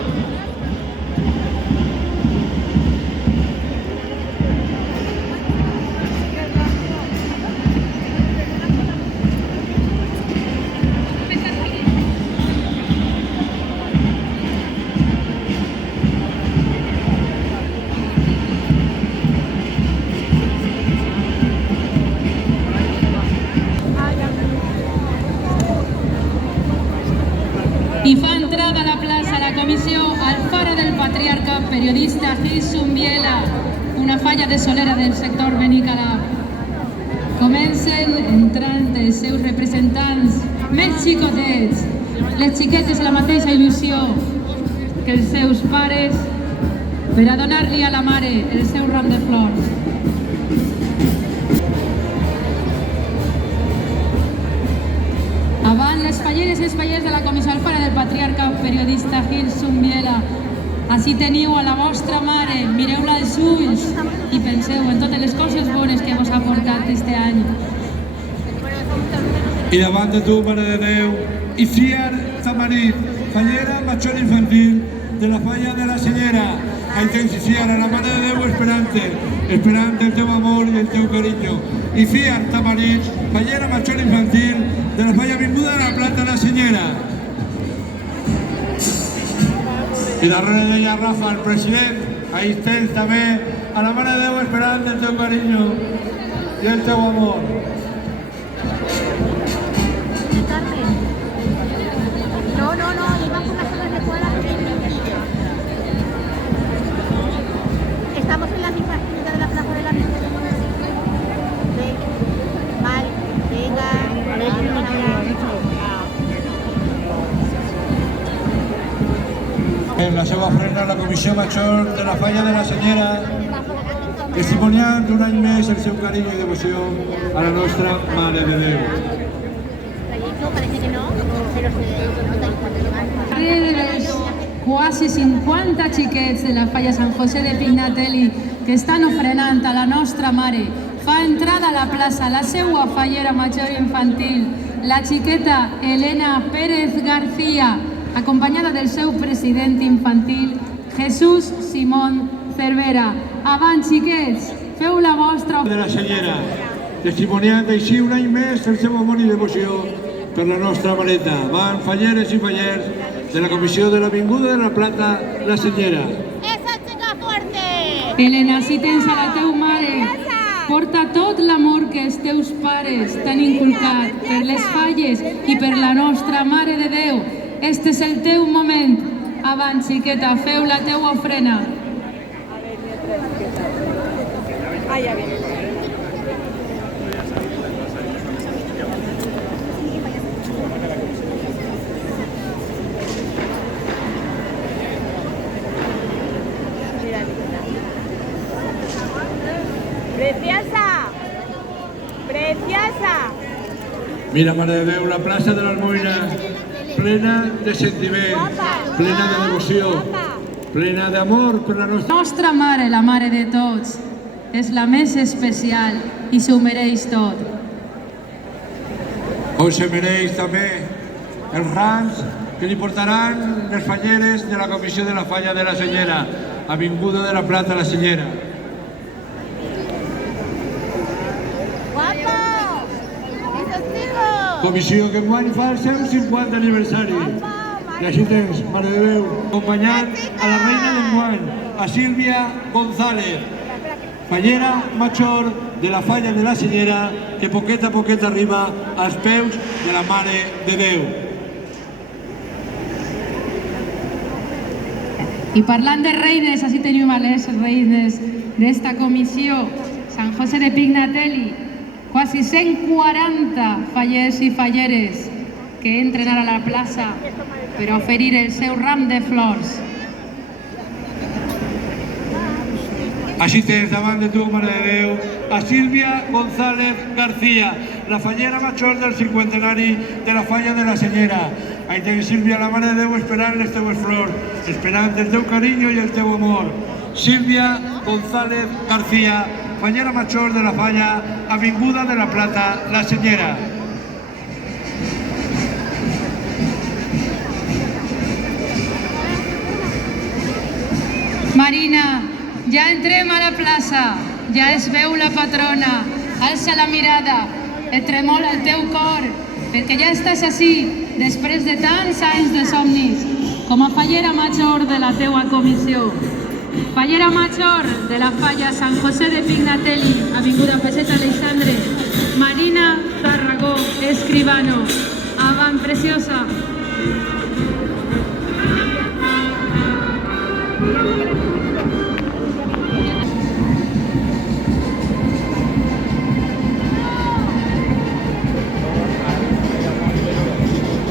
I fa entrada a la plaça la comissió Alfaro del Patriarca, periodista Gil Zumbiela, una falla de solera del sector Benicalap. Comencen entrant els seus representants més xicotets, les xiquetes la mateixa il·lusió que els seus pares, per a donar-li a la mare el seu ram de flors. Avant les falleres i els fallers de la Comissió Alfaro del Patriarca, periodista Gil Zumbiela, així teniu a la vostra mare, mireu-la als ulls i penseu en totes les coses bones que vos ha portat este any. I davant de tu, Mare de Déu, Iciar Tamarit, fallera major infantil de la falla de la Senyera, Ahí tens i fiar a la Mare de Déu esperant el teu amor i el teu carinyo. I fiar Tamarit, fallera major infantil de la falla Avinguda de la Plata la Senyera. I darrere d'ella Rafa, el president, ahí tens també a la Mare de Déu esperant el teu carinyo i el teu amor. No, iban por las zonas de Kuala Estamos en la misma esquina de la plaza de la Virgen. Mal, venga, En la seva ofrena la Comissió Major de la Falla de la Senyera, testimoniant un any més el seu carinyo i devoció a la nostra Mare de Déu. Parece que no, pero se nota De los quasi 50 xiquets de la falla Sant José de Pignatelli que estan ofrenant a la nostra mare, fa entrada a la plaça la seva fallera major infantil, la xiqueta Elena Pérez García, acompanyada del seu president infantil, Jesús Simón Cervera. Avant, xiquets, feu la vostra De la Senyera, testimoniant així un any més el seu amor i devoció per la nostra mareta. Van falleres i fallers de la Comissió de l'Avinguda de la Plata la Senyera. ¡Esa chica fuerte! Elena, si tens a la teu mare, porta tot l'amor que els teus pares t'han inculcat per les falles i per la nostra Mare de Déu. Este és el teu moment. Avant, xiqueta, feu la teua ofrena. ¡Preciosa! Mira, Mare de Déu, la plaça de l'Almoina, plena de sentiment, plena de devoció, plena d'amor per la nostra... Nostra mare, la mare de tots, és la més especial i s'ho mereix tot. On se mereix també els rams que li portaran les falleres de la Comissió de la Falla de la Senyera, Avinguda de la Plata la Senyera. ¡Guapo! ¡Esos chicos! Comissió que enguany fa el seu 50 aniversari. I així tens, Mare de Déu, acompanyant a la reina d'enguany, a Sílvia González, fallera major de la Falla de la Senyera, que poquet a poquet arriba als peus de la Mare de Déu. I parlant de reines, així tenim a les reines d'esta comissió, Sant José de Pignatelli, quasi 140 fallers i falleres que entren ara a la plaça per oferir el seu ram de flors. Així tens davant de tu, Mare de Déu, a Sílvia González García, la fallera major del cinquantenari de la Falla de la Senyera. Ahí tens, Sílvia, la Mare de Déu, esperant les teues flors, esperant el teu carinyo i el teu amor. Sílvia González García, fallera major de la Falla, Avinguda de la Plata la Senyera. Marina, ja entrem a la plaça, ja es veu la patrona, alça la mirada, et tremola el teu cor, perquè ja estàs ací, després de tants anys de somnis, com a fallera major de la teua comissió. Fallera major de la Falla Sant José de Pignatelli, Avinguda Peseta Aleixandre, Marina Tarragó Escribano. Avant, preciosa.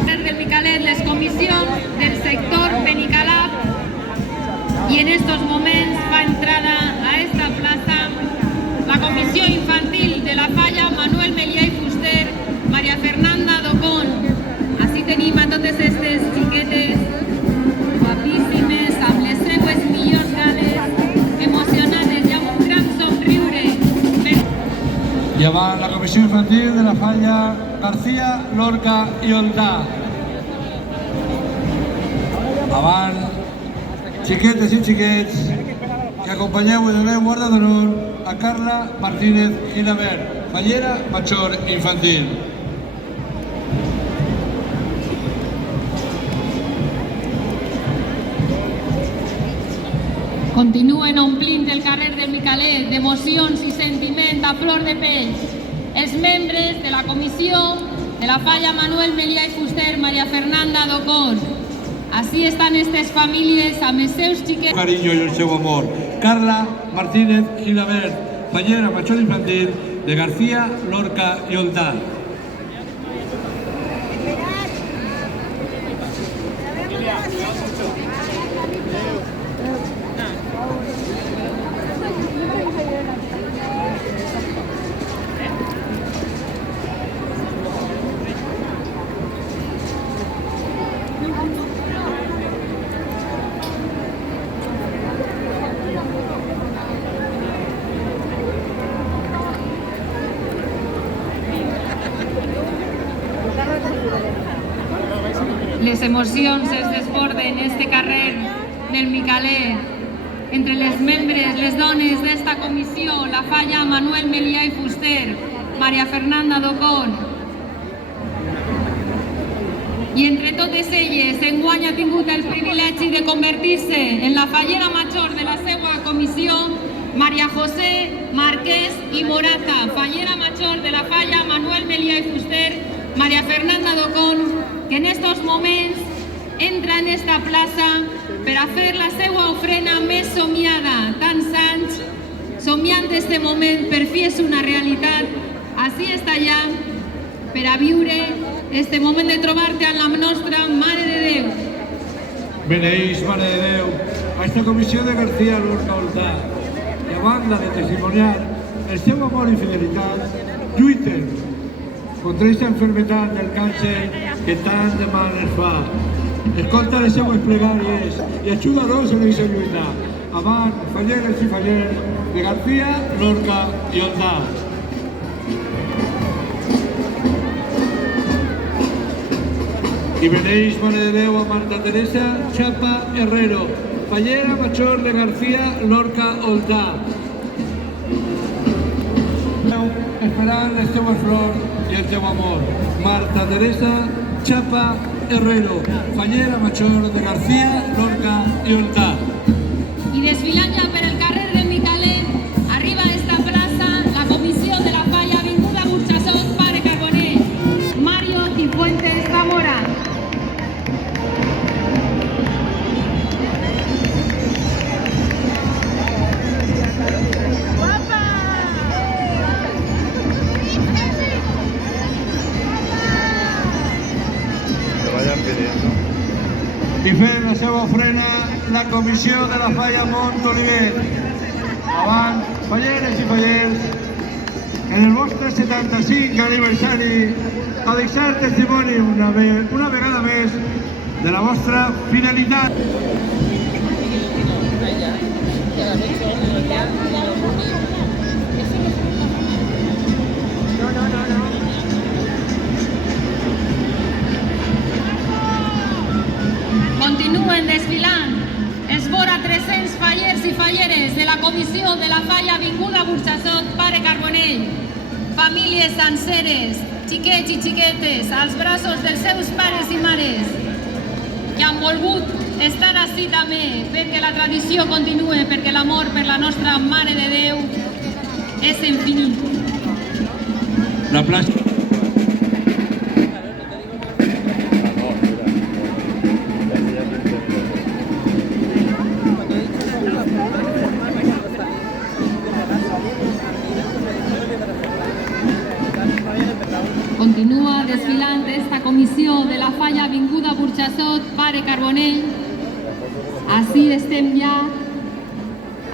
Del Micalet, les comissions del sector Benicalap, y en estos momentos va entrada a esta plaza la Comisión Infantil de la Falla Manuel Melià i Fuster, Maria Fernanda Docón. Així tenim a totes aquestes xiquetes guapíssimes, amb les seues millors ganes, emocionades i amb un gran somriure. I avant la Comissió Infantil de la Falla García, Lorca i Oldà. Avant, xiquetes i xiquets, Acompanyeu i doneu guarda d'honor a Carla Martínez Gilabert, fallera major infantil. Continuen omplint el carrer de Micalet d'emocions i sentiment a flor de pell els membres de la comissió de la falla Manuel Melià i Fuster, Maria Fernanda Docón. Així estan aquestes famílies amb els seus xiquets. Cariño y el seu amor. Carla Martínez Gilabert, fallera major infantil de García, Lorca y Oltá. Les emocions es desborden en este carrer del Micalet entre les membres, les dones d'esta comissió, la falla Manuel Melià i Fuster, Maria Fernanda Docón. I entre totes elles, enguany ha tingut el privilegi de convertir-se en la fallera major de la seva comissió, Maria José Marquès i Morata, fallera major de la falla Manuel Melià i Fuster, Maria Fernanda Docón, que en estos moments entra en esta plaça per a fer la seva ofrena més somiada, tants anys somiant este moment per fer-se una realitat. Així està allà per a viure este moment de trobar-te amb la nostra Mare de Déu. Beneïx, Mare de Déu, a esta comissió de García, Lorca, Oltá, i a banda de testimoniar el seu amor i fidelitat, lluiten contra aquesta enfermedad del càncer que tant de mal ens fa. Escolta les seues pregàries i ajuda-nos en aquesta lluita. Avant, falleres i fallers de García, Lorca i Oltá. I beneïx, Mare de Déu, a Marta Teresa Chapa Herrero, fallera major de García, Lorca, Oltá. Esperant les teues flors i el teu amor. Marta Teresa Chapa Herrero, fallera major de García, Lorca i Oltá. I desfilant ja per el carrer de Micalet, arriba a esta plaça la comissió de la falla Avinguda Burxassot, Pare Carbonell, Mario Cifuentes Zamora. I fent la seva ofrena la comissió de la falla Montolivet. Avant, falleres i fallers, en el vostre 75 aniversari, a deixar testimoni una vegada més de la vostra fidelitat. Continuen desfilant els vora 300 fallers i falleres de la comissió de la falla Avinguda Burxassot, Pare Carbonell, famílies senceres, xiquets i xiquetes, als braços dels seus pares i mares, que han volgut estar així també perquè la tradició continue, perquè l'amor per la nostra Mare de Déu és infinit. La plaça. Continua desfilant esta comissió de la falla Avinguda Burxassot, Pare Carbonell. Així estem ja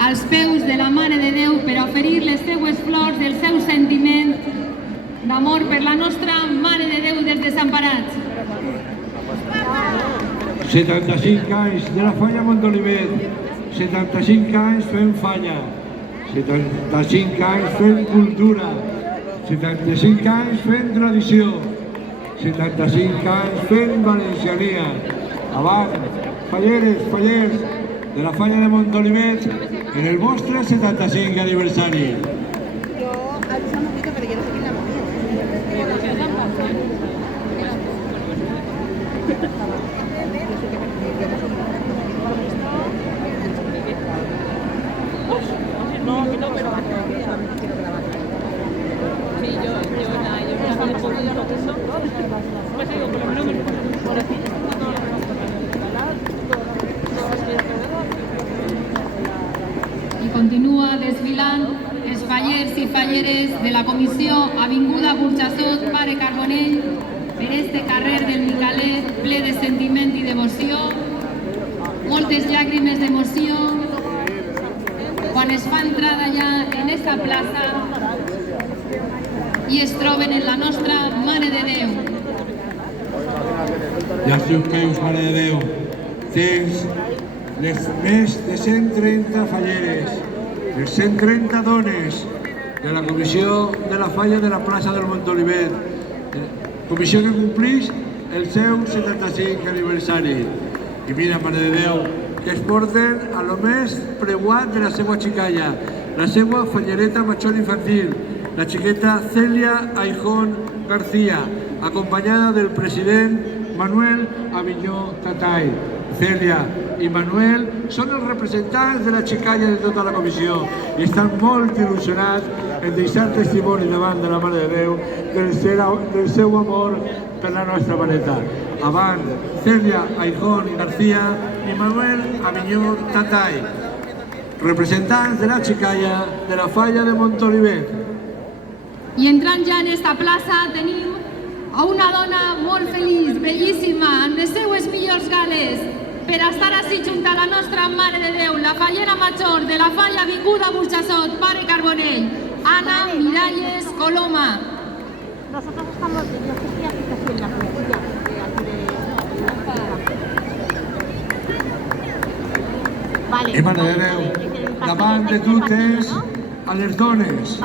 als peus de la Mare de Déu per oferir les seues flors del seu sentiment d'amor per la nostra Mare de Déu dels Desemparats. 75 anys de la falla Montolivet, 75 anys fent falla, 75 anys fent cultura, 75 anys fent tradició, 75 anys fent valenciania. Avant, falleres, fallers de la falla de Montolivet, en el vostre 75 aniversari. Yo avisa un poquito, pero yo no sé quién la movió. No, a mí no, pero sí, yo me he podido lo que son. Pues digo, por lo menos por aquí. I continua desfilant els fallers i falleres de la comissió Avinguda Burjassot Pare Carbonell per este carrer del Micalet ple de sentiment i devoció, moltes llàgrimes d'emoció quan es fa entrada ja en esta plaça i es troben en la nostra Mare de Déu. Ja si us peus, Mare de Déu, tens les més de 130 falleres, les 130 dones de la comissió de la falla de la plaça del Montolivet, comissió que complix el seu 75 aniversari. I mira, Mare de Déu, que es porten a lo més preuat de la seva xicalla, la seva fallereta major infantil, la xiqueta Celia Aijón García, acompanyada del president Manuel Aviñó Tatay. Celia i Manuel són els representants de la xicalla de tota la comissió i estan molt il·lusionats en deixar testimoni davant de la Mare de Déu del seu amor per la nostra maneta. Avant, Celia Aijón García i Manuel Aviñó Tatay, representants de la xicalla de la falla de Montolivet. I entrant ja en esta plaça tenim a una dona molt feliç, bellíssima, amb les seues millors gales, per estar així junt a la nostra Mare de Déu, la fallera major de la falla Avinguda Burjassot Pare Carbonell, Ana Miralles Coloma. Nosotros estamos, yo estoy aquí casi en la plantilla Vale. I Mare de Déu, davant de totes a les dones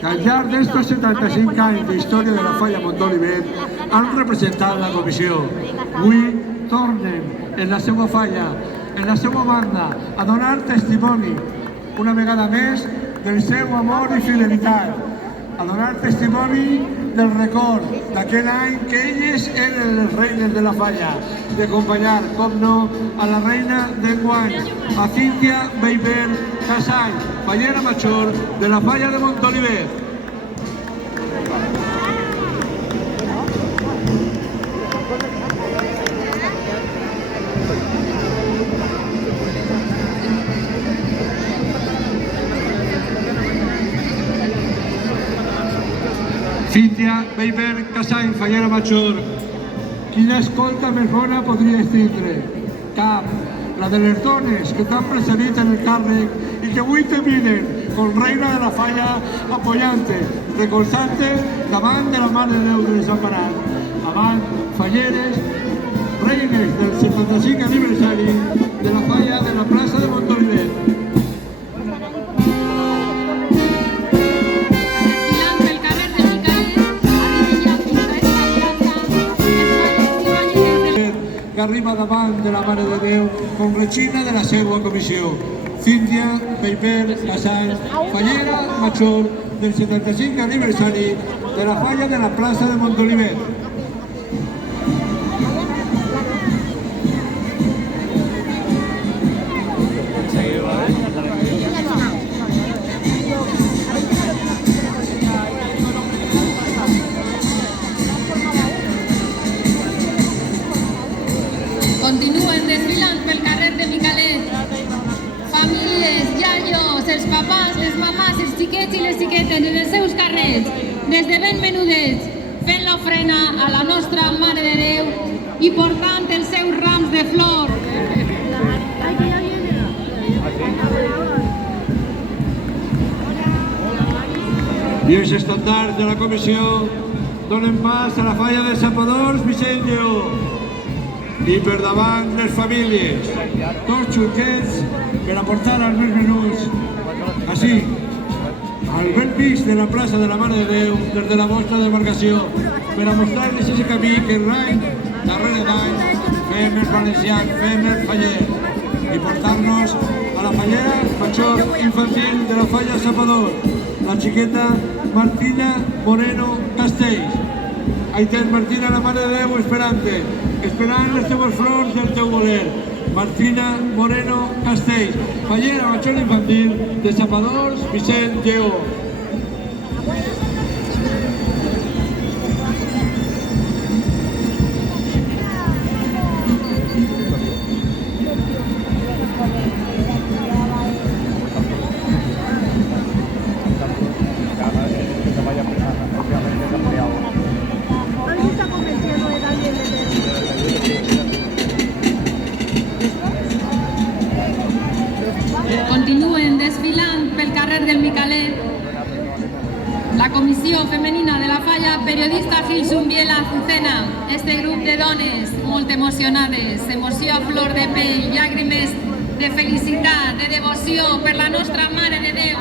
que al llarg d'estos 75 anys d'història de la falla Montolivet han representat la comissió. Avui tornen en la seva falla, en la seva banda, a donar testimoni una vegada més del seu amor i fidelitat, a donar testimoni del record d'aquell any que elles eren les reines de la falla, d'acompanyar, com no, a la reina d'enguany, a Cíntia Beiber Casany, fallera major de la falla de Montolivet. Cíntia Beiber Casany, fallera major. Quina escolta més bona podries tindre? Cap. La de les dones que t'han precedit en el càrrec i que avui te miren com reina de la falla apoyant-te, recolzant-te davant de la Mare de Déu de Desamparat. Avant, falleres, reines del 75 aniversari de la falla de la plaça de Montolivet. Que arriba davant de la Mare de Déu com regina de la seva comissió. Cíntia Beiber Casany, fallera major del 75 aniversari de la falla de la plaça de Montolivet. Continuen desfilant pel carrer de Micalet. Famílies, iaios, els papàs, les mamàs, els xiquets i les xiquetes en els seus carrers, des de ben menudets, fent l'ofrena a la nostra Mare de Déu i portant els seus rams de flor. I els estandards de la comissió donen pas a la falla de Sapadors Vicent Lleó. I per davant les famílies, tots xurquets per aportar als més menuts, així, al bel pis de la plaça de la Mare de Déu, des de la vostra demarcació, per a mostrar-les aquest camí que any darrere d'any fem els valencians, fem els fallers, i portar-nos a la fallera Major Infantil de la Falla Sapador, la xiqueta Martina Moreno Castells. Aitet Martina, la Mare de Déu, esperant les teves flors del teu voler. Martina Moreno Castells, fallera Major Infantil de Sapadors Vicent Lleó. Continuen desfilant pel carrer del Micalet la Comissió Femenina de la Falla, periodista Gil Zumbiela Azucena. Este grup de dones molt emocionades, emoció a flor de pell, llàgrimes de felicitat, de devoció per la nostra Mare de Déu.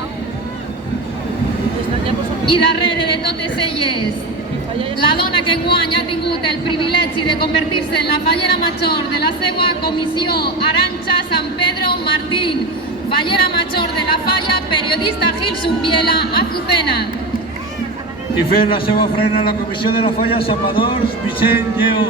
I darrere de totes elles, la dona que enguany ha tingut el privilegi de convertir-se en la fallera major de la seva comissió, Arantxa San Pedro Martín, fallera major de la Falla, periodista Gil Zumbiela Azucena. I fent la seva ofrena a la Comissió de la Falla Sapadors Vicent Lleó,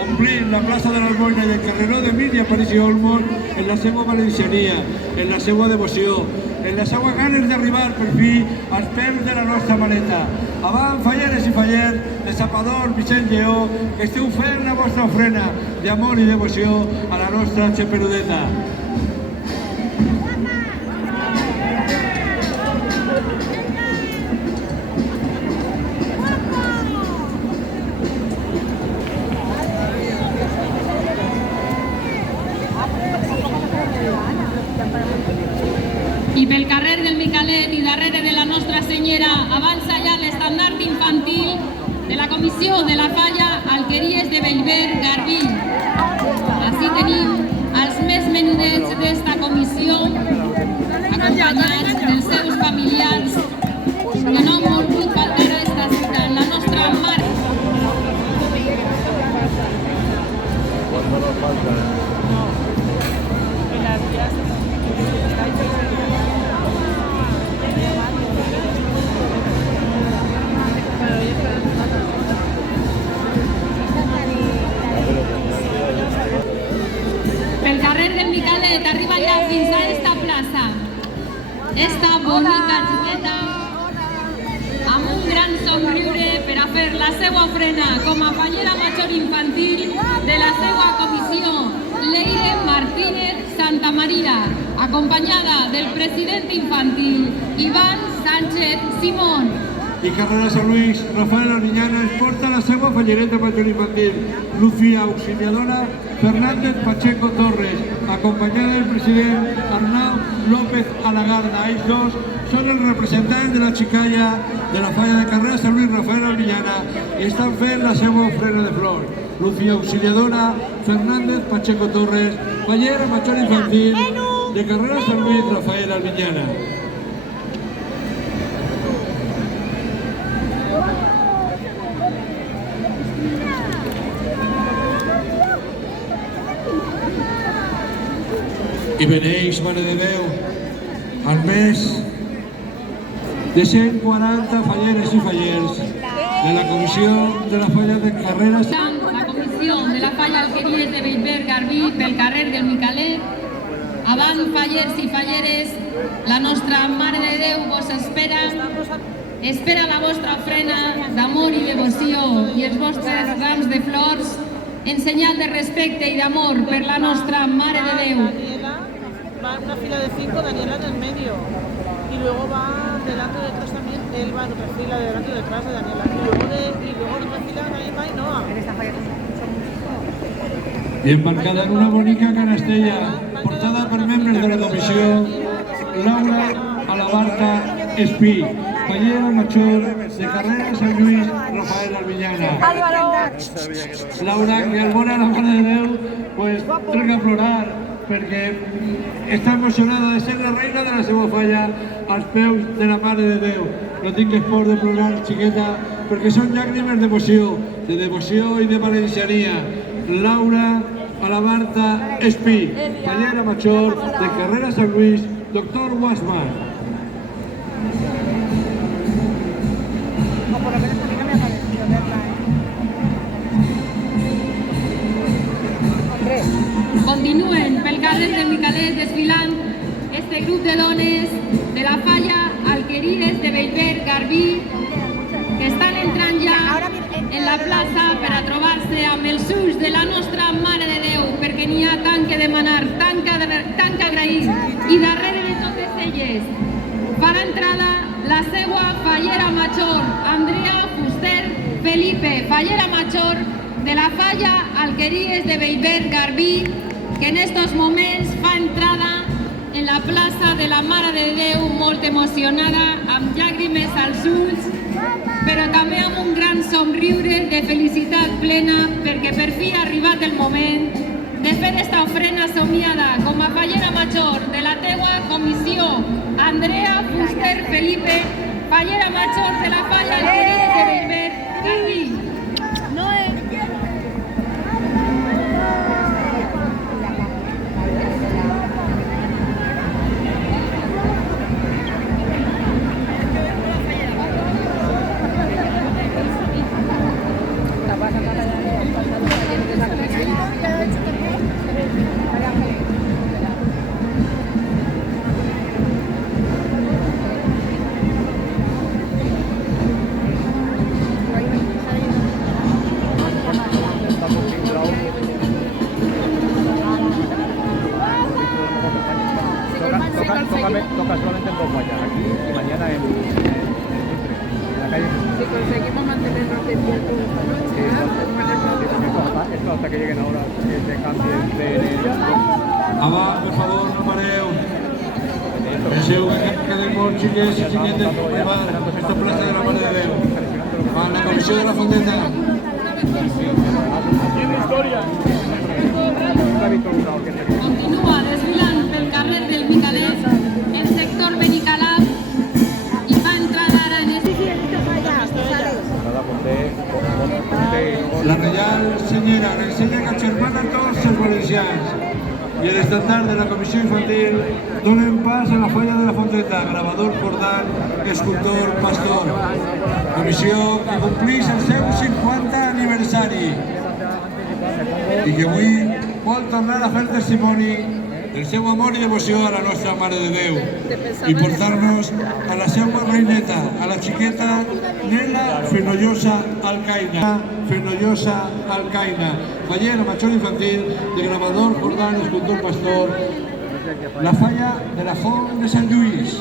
omplint la plaça de l'Almoina i el carreró de Míria París i Olmos en la seva valenciania, en la seva devoció, en la seva ganes d'arribar per fi als peus de la nostra maleta. Avant, falleres i fallers de Sapador Vicent Lleó, que esteu fent la vostra ofrena d'amor i devoció a la nostra xeperudeta. I pel carrer del Micalet i darrere de la Nostra Senyera avança ja l'estandard infantil de la Comissió de la Falla Alqueries de Bellver Garbí. Així tenim els més menudets d'esta comissió, acompanyats dels seus familiars, que no han volgut faltar a esta cita, la nostra mare. Pel carrer del Micalet arriba ja fins a esta plaça, esta bonica xiqueta, amb un gran somriure per a fer la seva ofrena com a fallera major infantil de la seva comissió, Leire Martínez Santamaria, acompanyada del president infantil, Iván Sánchez Simón. I carrera Sant Luis, Rafael Alviñana es porta la seva fallereta major infantil, Lucía Auxiliadora Fernández Pacheco Torres, acompanyada del president Arnau López Alagarda. Ells dos són els representants de la xicalla de la falla de carrera Sant Luis, Rafael Alviñana, i estan fent la seva ofrena de flors. Lucía Auxiliadora Fernández Pacheco Torres, fallera major infantil de carrera Sant Luis, Rafael Alviñana. I beneix, Mare de Déu, al mes de 140 falleres i fallers de la Comissió de la Falla de Carreres. La Comissió de la Falla Alqueries de Bellver Garbí pel carrer del Micalet. Avant, fallers i falleres, la nostra Mare de Déu vos espera la vostra ofrena d'amor i devoció i els vostres rams de flors en senyal de respecte i d'amor per la nostra Mare de Déu. Va en una fila de 5, Daniela en el medio. Y luego va delante y detrás también, él va en otra fila de delante y detrás de Daniela. Y luego en otra fila también va Ainhoa. I emmarcada en una bonica canastella portada per membres de la comissió, Laura Alabarta Espí, fallera major de carrera Sant Lluís, Rafael Alviñana. Laura, que al veure la Mare de Déu, pues trec a plorar, perquè està emocionada de ser la reina de la seva falla als peus de la Mare de Déu. No tingues por de plorar, xiqueta, perquè són llàgrimes d'emoció i de valenciania. Laura a la Marta Espí, fallera major de Carrera San Luis, Dr. Wasman. O por lo menos a mí no me ha parecido verla, Continuen pel carrer de Micalet desfilant este grup de dones de la falla Alqueries de Bellver Garbí que estan entrant ja en la plaça per a trobar-se amb els ulls de la nostra Mare de Déu, perquè n'hi ha tant que demanar, tant que agrair. I darrere de totes elles farà entrada la seva fallera major, Andrea Fuster Felipe, fallera major de la falla Alqueries de Bellver Garbí, que en estos moments fa entrada en la plaça de la Mare de Déu, molt emocionada, amb llàgrimes als ulls, però també amb un gran somriure de felicitat plena, perquè per fi ha arribat el moment de fer esta ofrena somiada com a fallera major de la teua comissió, Andrea Fuster Felipe, fallera major de la falla Alqueries de Bellver Garbí. Toca solamente en dos fallas, aquí y mañana en la calle. Si conseguimos mantenernos de pie esta noche, esto hasta que lleguen ahora, que se cambien de... Abans, per favor, no pareu. Deixeu que de molts xiquets i xiquetes davant aquesta plaça de la Mare de Déu. A la comissió de la Fonteta. Continua desfilant pel carrer del Micalet, el sector Benicalap, i va entrar ara en este... La Reial Senyera enseña que germana a tots els valencians i el estandard de la Comissió Infantil donen pas a la falla de la Fonteta, gravador Jordán, escultor Pastor. Comissió que complix el seu 50 aniversari i que avui vol tornar a fer testimoni del seu amor i devoció a la nostra Mare de Déu i portar-nos a la seva reineta, a la xiqueta Nela Fenollosa Alcaina, fallera major infantil de gravador Jordán, escultor Pastor, la falla de la Font de Sant Lluís.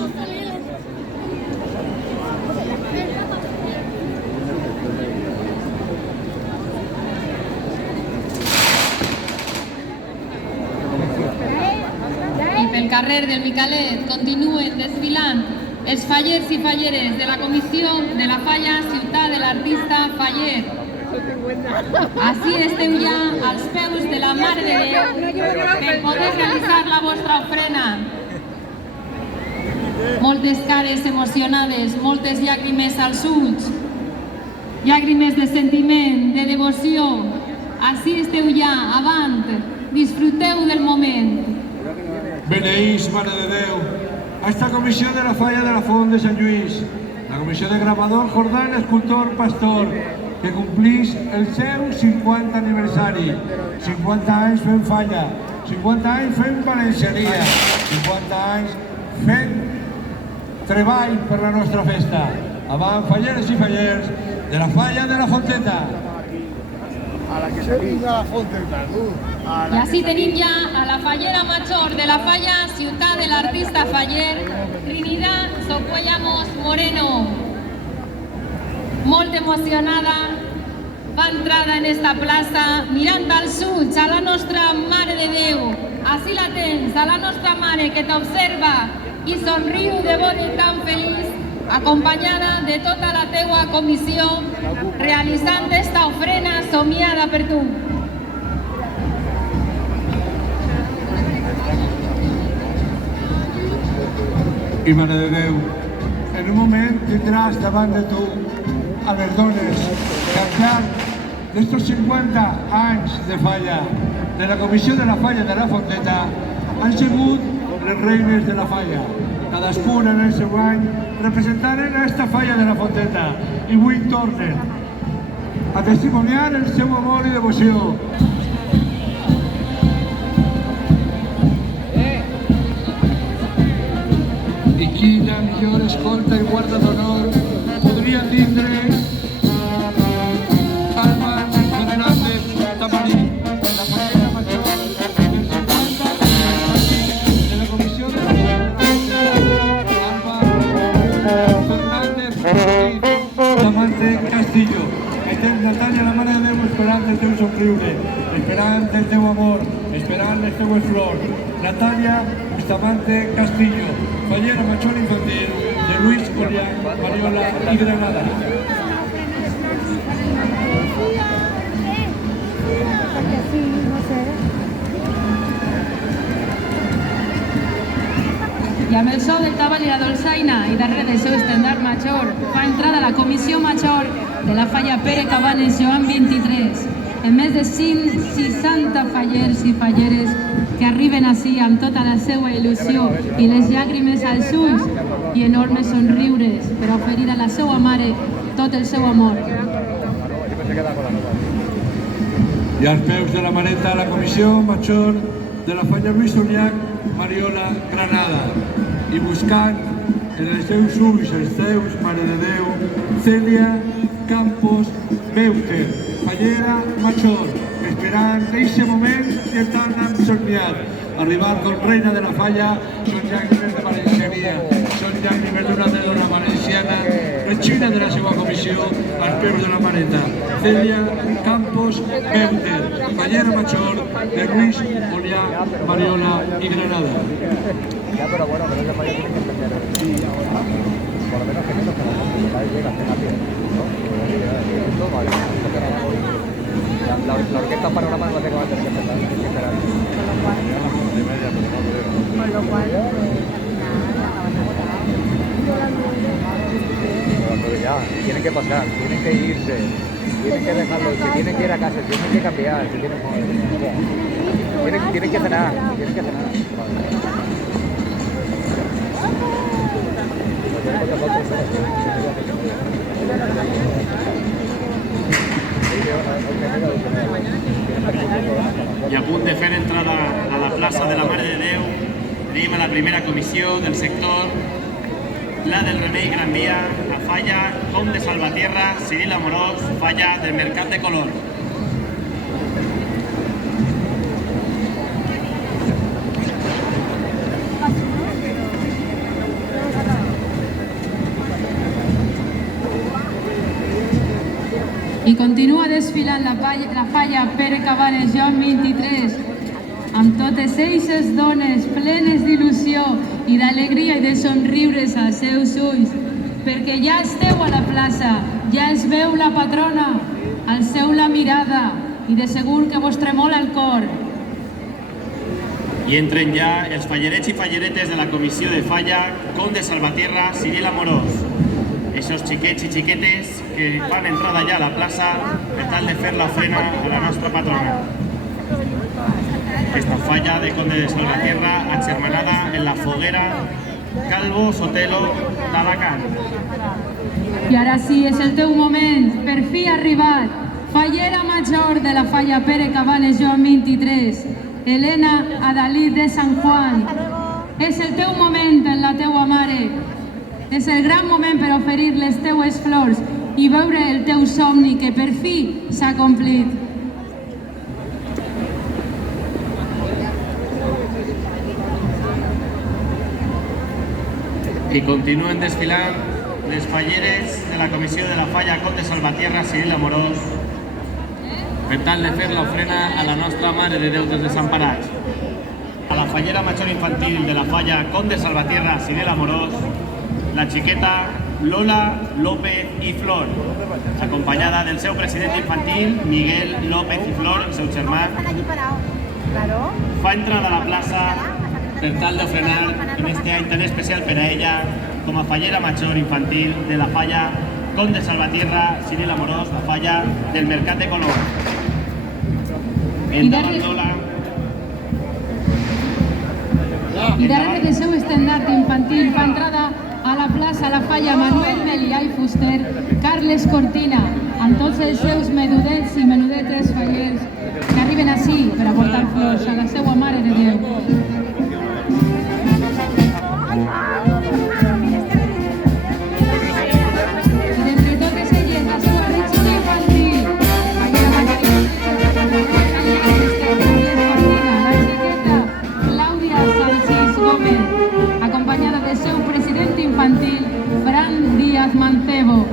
Pel carrer del Micalet continuen desfilant els fallers i falleres de la comissió de la falla Ciutat de l'Artista Faller. Així esteu ja als peus de la Mare de Déu per poder realitzar la vostra ofrena. Moltes cares emocionades, moltes llàgrimes als ulls, llàgrimes de sentiment, de devoció. Així esteu ja, avant, disfruteu del moment. Beneïs, Mare de Déu, a esta comissió de la falla de la Font de Sant Lluís, la comissió de gravador Jordán, escultor Pastor, que complís el seu 50 aniversari, 50 anys fent falla, 50 anys fent valenciania, 50 anys fent treball per la nostra festa. Avant, falleres i fallers de la falla de la Fonteta. A la que se vinga la Fonteta, I així tenim ja a la fallera major de la falla Ciutat de l'Artista Faller, Trinidad Socuellamos Moreno. Molt emocionada, va entrada en esta plaça, mirant als ulls a la nostra Mare de Déu. Així la tens, a la nostra Mare que t'observa i somriu de bon i tan feliç, acompanyada de tota la teua comissió, realitzant esta ofrena somiada per tu. I Mare de Déu, en un moment tindràs davant de tu a les dones que al llarg d'estos 50 anys de falla de la Comissió de la Falla de la Fonteta han sigut les reines de la falla. Cadascuna en el seu any representaren a esta falla de la Fonteta i avui tornen a testimoniar el seu amor i devoció. I quina millor escolta i guarda d'honor podria tindre Alba Fernández Tamarí, la fallera major del 50 de la Comissió de la Falla. Alba Fernández Tamarí Castillo, que tens, Natàlia, la Mare de Déu, esperant el teu somriure, esperant el teu amor, esperant les teues flors. Natàlia Bustamante Castillo, fallera major infantil de Luis Olián, Mariola y Granada. I amb el so del tabal i la dolçaina i darrere del seu estendard major fa entrada la comissió major de la falla Pere Cabanes Joan 23, amb més de 60 fallers i falleres que arriben ací amb tota la seva il·lusió i les llàgrimes als ulls i enormes somriures per oferir a la seva mare tot el seu amor. I als peus de la maneta la comissió major de la falla Luis Olián, Mariola, Granada, i buscant en els seus ulls els teus, Mare de Déu, Cèlia Campos Beuter, fallera major, esperant eixe moment que tant han somiat. Arribar com reina de la falla són llàgrimes de valenciania, són llàgrimes d'una dona valenciana, regina de la seva comissió, als peus de la maneta. Cèlia Campos Beuter, fallera major de Luis Olián, Mariola y Granada. Ya, pero bueno, pero esa falla tiene que entender. Por lo menos que no se llega a cenar bien, ¿no? Esto vale. La orquesta Panorama no la tengo antes que empezar. Con lo cual, ya, tienen que pasar, tienen que irse, tienen que dejarlo, se tienen que ir a casa, se tienen que cambiar, se tienen que cenar, tienen que cenar. I a punt de fer entrada a la plaça de la Mare de Déu, tenim a la primera comissió del sector, la del Remei Gran Via, la falla Com de Salvatierra, Ciril Amorós, falla del Mercat de Color. I continua desfilant la falla Pere Cabanes Joan 23 amb totes eixes dones plenes d'il·lusió i d'alegria i de somriures als seus ulls, perquè ja esteu a la plaça, ja es veu la patrona, alceu la mirada i de segur que vos tremola el cor. I entren ja els fallerets i falleretes de la comissió de falla Com de Salvatierra, Ciril Amorós. Esos xiquets i xiquetes que fan entrada ja a la plaça per tal de fer la ofrena a la nostra patrona. Esta falla de Conde de Salvatierra, agermanada en la foguera Calvo Sotelo d'Alacant. I ara sí, és el teu moment, per fi ha arribat. Fallera major de la falla Pere Cabanes Joan 23, Elena Adalí de San Juan. És el teu moment en la teua mare. És el gran moment per oferir les teues flors i veure el teu somni que per fi s'ha complit. I continuen desfilant les falleres de la comissió de la falla Com de Salvatierra, Ciril Amorós, per tal de fer l'ofrena a la nostra Mare de Déu dels Desemparats. A la fallera major infantil de la falla Com de Salvatierra, Ciril Amorós, la xiqueta Lola López i Flor, acompanyada del seu president infantil, Miguel López i Flor, el seu germà, fa entrada a la plaça per tal d'ofrenar en este any tan especial per a ella com a fallera major infantil de la falla Com de Salvatierra, Ciril Amorós, la falla del Mercat de Color. Endavant, Lola. I darrere del seu estendard infantil fa entrada a la plaça La Falla Manuel Melià i Fuster, Carles Cortina, amb tots els seus menudets i menudetes fallers que arriben ací per a portar flors a la seva Mare de Déu. Infantil, Fran Díaz Mancebo.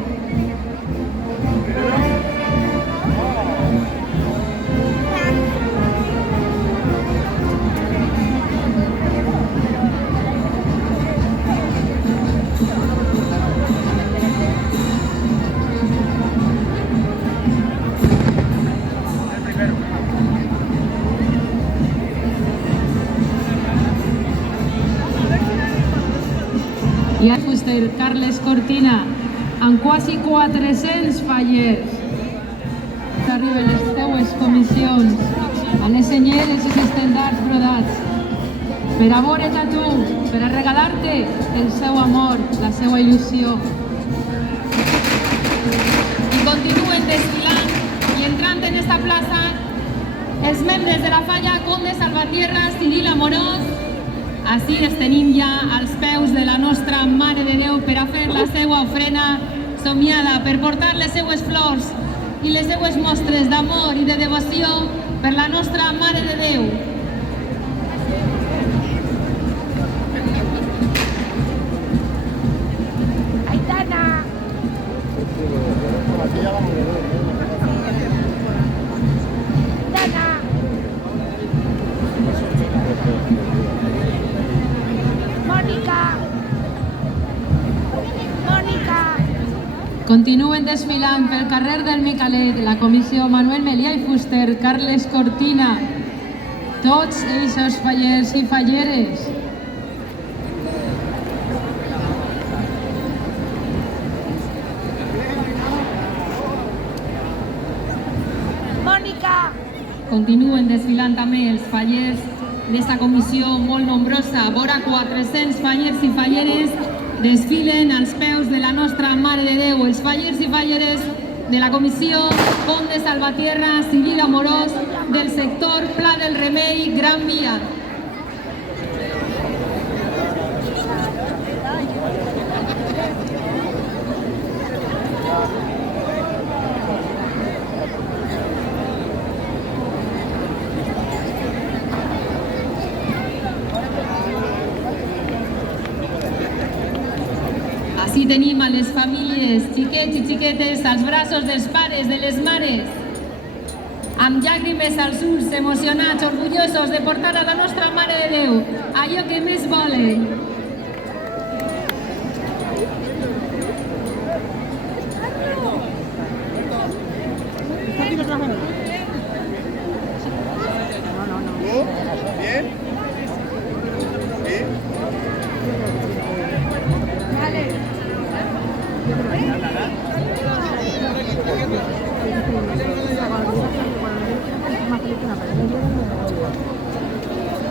I a Fuster, Carles Cortina, amb quasi 400 fallers. Arriben les teues comissions, a ensenyar els estendards brodats, per a veure't a tu, per a regalar-te el seu amor, la seva il·lusió. I continuen desfilant i entrant en esta plaça els membres de la Falla Conde Salvatierra, Ciril Amorós. Així els tenim ja als peus de la nostra Mare de Déu per a fer la seva ofrena somiada, per portar les seues flors i les seues mostres d'amor i de devoció per la nostra Mare de Déu. Aitana! Continuen desfilant pel carrer del Micalet la comissió Manuel Melià i Fuster, Carles Cortina, tots ells fallers i falleres. Mònica! Continuen desfilant també els fallers d'esta comissió molt nombrosa. Vora 400 fallers i falleres desfilen als peus de la nostra Mare de Déu. Els fallers i falleres de la comissió Conde Salvatierra, Ciril Amorós, del sector Pla del Remei, Gran Via. Així tenim a les famílies, xiquets i xiquetes, als braços dels pares, de les mares, amb llàgrimes als ulls, emocionats, orgullosos de portar a la nostra Mare de Déu allò que més volen.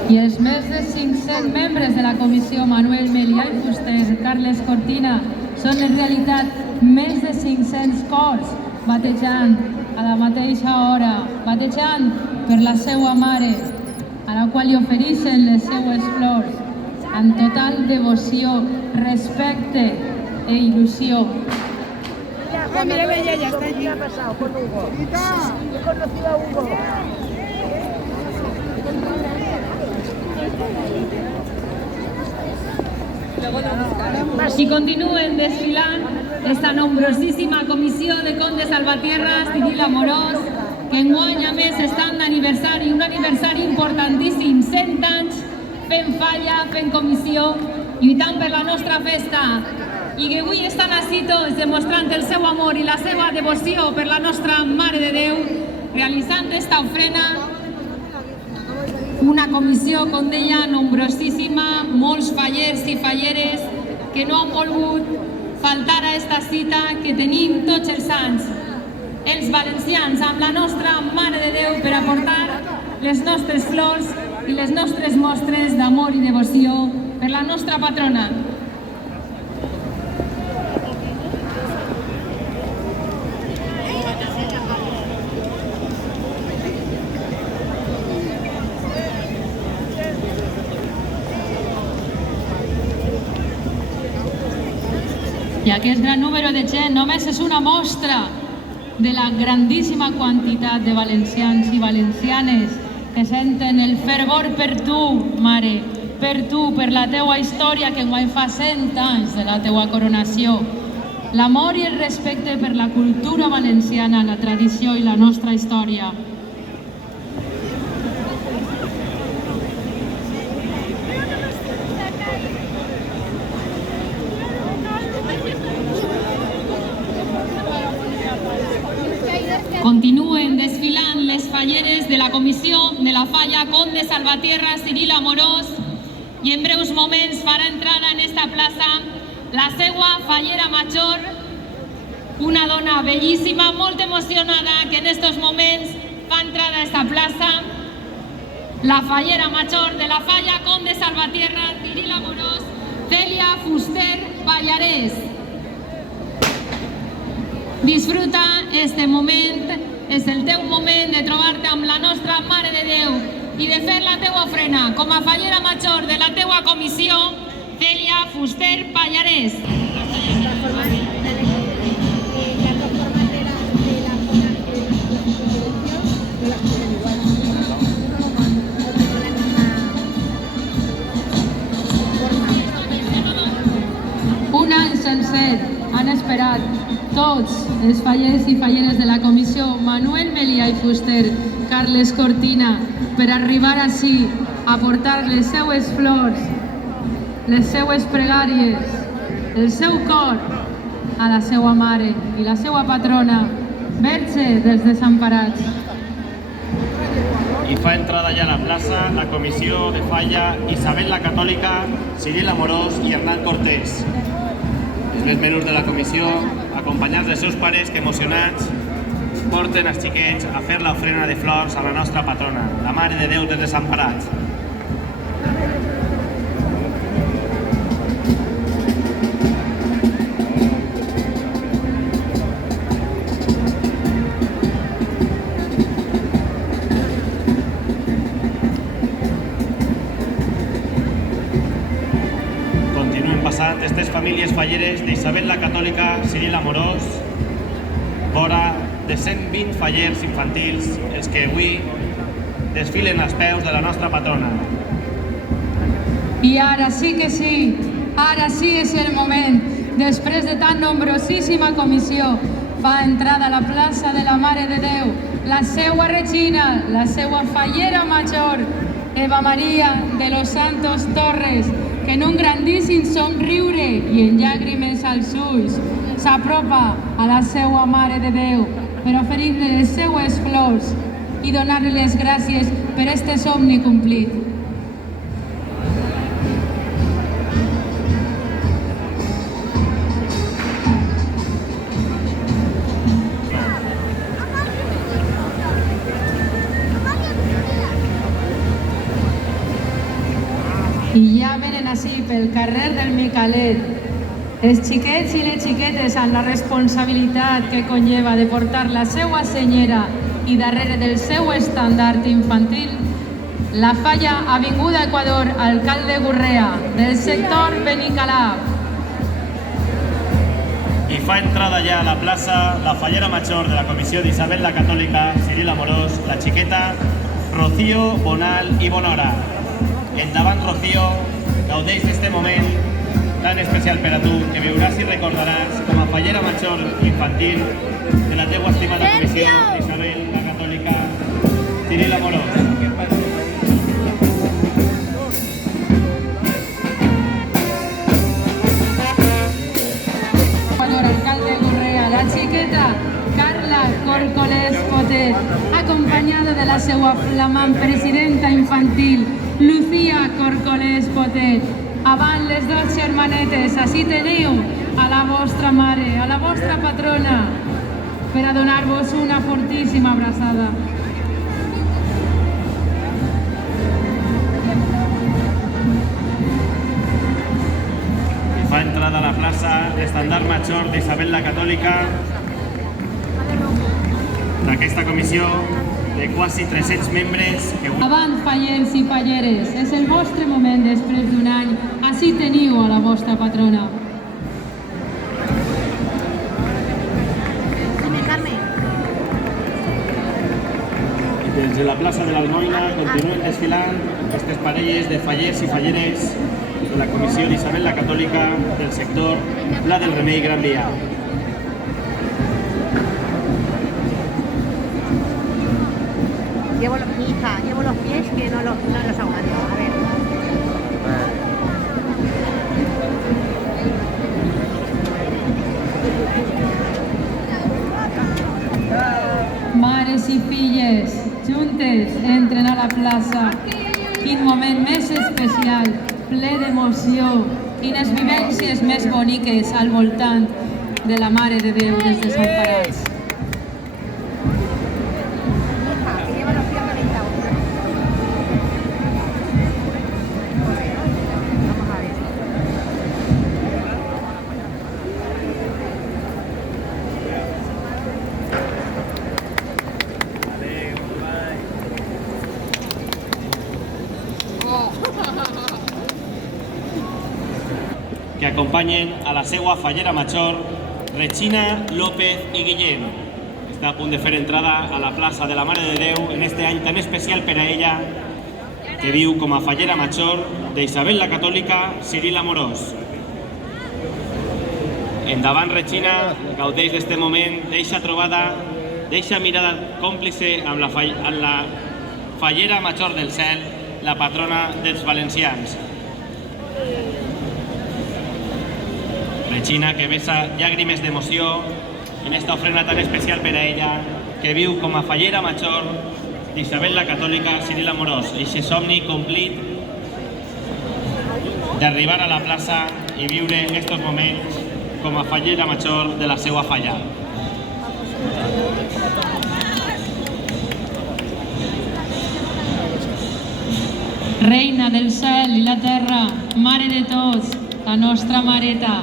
I els més de 500 membres de la comissió Manuel Melià i Fuster, Carles Cortina, són en realitat més de 500 cors batejant a la mateixa hora, batejant per la seva mare, a la qual li ofereixen les seues flors, amb total devoció, respecte e il·lusió. Mira, ella ya está allí. ¿Qué ha pasado con Hugo? He conocido a Hugo. I continuen desfilant esta nombrosíssima comissió de Conde Salvatierra, Ciril Amorós, que enguany a més estan d'aniversari, un aniversari importantíssim, 100 anys fent falla, fent comissió, lluitant per la nostra festa, i que avui estan ací tots demostrant el seu amor i la seva devoció per la nostra Mare de Déu, realitzant esta ofrena. Una comissió, com deia, nombrosíssima, molts fallers i falleres que no han volgut faltar a esta cita que tenim tots els anys, els valencians, amb la nostra Mare de Déu, per aportar les nostres flors i les nostres mostres d'amor i devoció per la nostra patrona. I aquest gran número de gent només és una mostra de la grandíssima quantitat de valencians i valencianes que senten el fervor per tu, mare, per tu, per la teua història que enguany fa 100 anys de la teua coronació. L'amor i el respecte per la cultura valenciana, la tradició i la nostra història. Continuen desfilant les falleres de la Comissió de la Falla Conde Salvatierra Ciril Amorós i en breus moments farà entrada en esta plaça la seua fallera major, una dona bellíssima, molt emocionada, que en estos moments fa entrada a esta plaça, la fallera major de la Falla Conde Salvatierra Ciril Amorós, Celia Fuster Pallarés. Disfruta este moment, és el teu moment de trobar-te amb la nostra Mare de Déu i de fer la teua ofrena com a fallera major de la teua comissió, Celia Fuster Pallarés. Un any sencer han esperat tots els fallers i falleres de la comissió Manuel Melià i Fuster, Carles Cortina, per arribar així a portar les seues flors, les seues pregàries, el seu cor a la seua mare i la seua patrona, Verge dels Desemparats. I fa entrada ja a la plaça la comissió de Falla Isabel la Catòlica, Ciril Amorós i Hernán Cortés. Els més menors de la comissió, acompanyats dels seus pares que emocionats porten els xiquets a fer l'ofrena de flors a la nostra patrona, la Mare de Déu dels Desemparats. Continuen passant aquestes famílies falleres d'Isabel la Catòlica, Ciril Amorós, vora de 120 fallers infantils, els que avui desfilen als peus de la nostra patrona. I ara sí que sí, ara sí és el moment. Després de tan nombrosíssima comissió, fa entrada a la plaça de la Mare de Déu, la seua regina, la seua fallera major, Eva Maria de los Santos Torres, que en un grandíssim somriure i en llàgrimes als ulls s'apropa a la seua Mare de Déu per oferir-li les seues flors i donar-li les gràcies per este somni complit. I ja venen així pel carrer del Micalet els xiquets i les xiquetes amb la responsabilitat que conlleva de portar la seua senyera i darrere del seu estandard infantil, la Falla Avinguda Equador, alcalde Gurrea, del sector Benicalà. I fa entrada ja a la plaça la fallera major de la comissió d'Isabel la Catòlica, Ciril Amorós, la xiqueta Rocío Bonal i Bonhora. Endavant, Rocío, gaudeix d'este moment tan especial per a tu, que viuràs i recordaràs com a fallera major infantil de la teua estimada comissió d'Isabel la Catòlica, Ciril Amorós. Alcalde Gurrea, la xiqueta Carla Corcolés Potet, acompanyada de la seua flamant presidenta infantil, Lucía Corcolés Potet. Avant les dos germanetes, així teniu a la vostra mare, a la vostra patrona, per a donar-vos una fortíssima abraçada. fa entrada a la plaça l'estandard major d'Isabel la Catòlica d'aquesta comissió de quasi 300 membres que... Avant, fallers i falleres, és el vostre moment després d'un any. Així teniu a la vostra patrona. Des de la plaça de l'Almoina continuen desfilant aquestes parelles de fallers i falleres de la comissió d'Isabel la Catòlica del sector Pla del Remei Gran Via. Mi hija, llevo los pies que no los aguanto. A ver. Mares i filles, juntes, entren a la plaça. Quin moment més especial, ple d'emoció, quines vivències més boniques al voltant de la Mare de Déu dels Desemparats. Que acompanyen a la seva fallera major, Regina López i Guillem. Està a punt de fer entrada a la plaça de la Mare de Déu en este any tan especial per a ella, que viu com a fallera major d'Isabel la Catòlica, Ciril Amorós. Endavant, Regina, gaudeix d'este moment, d'eixa trobada, d'eixa mirada còmplice amb la fallera major del cel, la patrona dels valencians. Regina, que vessa llàgrimes d'emoció en esta ofrena tan especial per a ella, que viu com a fallera major d'Isabel la Catòlica, Ciril Amorós. Eixe somni complit d'arribar a la plaça i viure estos moments com a fallera major de la seva falla. Reina del cel i la terra, mare de tots, la nostra mareta.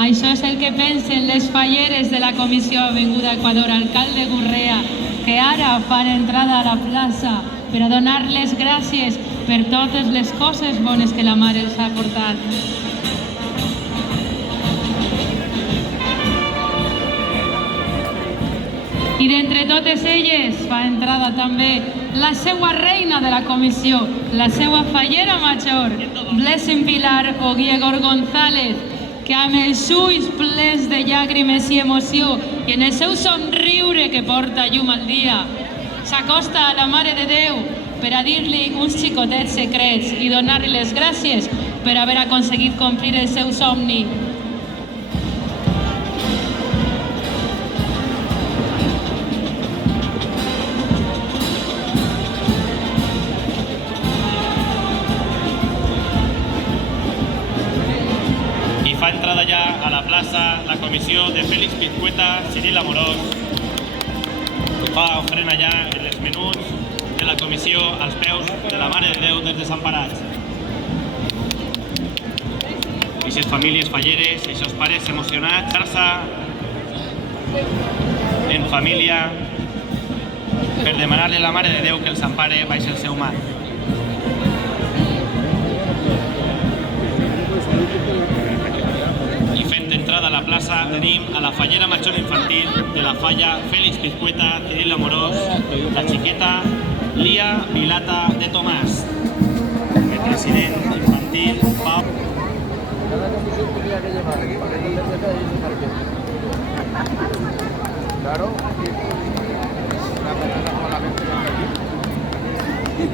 Això és el que pensen les falleres de la Comissió Avinguda Equador, alcalde Gurrea, que ara fan entrada a la plaça per a donar-les gràcies per totes les coses bones que la mare els ha portat. I d'entre totes elles fa entrada també la seva reina de la comissió, la seva fallera major, Blessing Pilar Ogiegor González, que amb els ulls plens de llàgrimes i emoció i en el seu somriure que porta llum al dia, s'acosta a la Mare de Déu per a dir-li uns xicotets secrets i donar-li les gràcies per haver aconseguit complir el seu somni. Fa entrada ja a la plaça la comissió de Félix Pizcueta, Ciril Amorós, que fa ofrena ja en els menuts de la comissió als peus de la Mare de Déu dels Desemparats. Eixes famílies falleres, eixos pares emocionats, en família per demanar-li a la Mare de Déu que els empare baix el seu mar. A la plaça tenim a la fallera major infantil de la falla Félix Pizcueta, Ciril Amorós, la xiqueta Lía Vilata de Tomàs, el president infantil Pau. Cada comisión tenía que llevar paquetes de cerveza y un parque. Claro.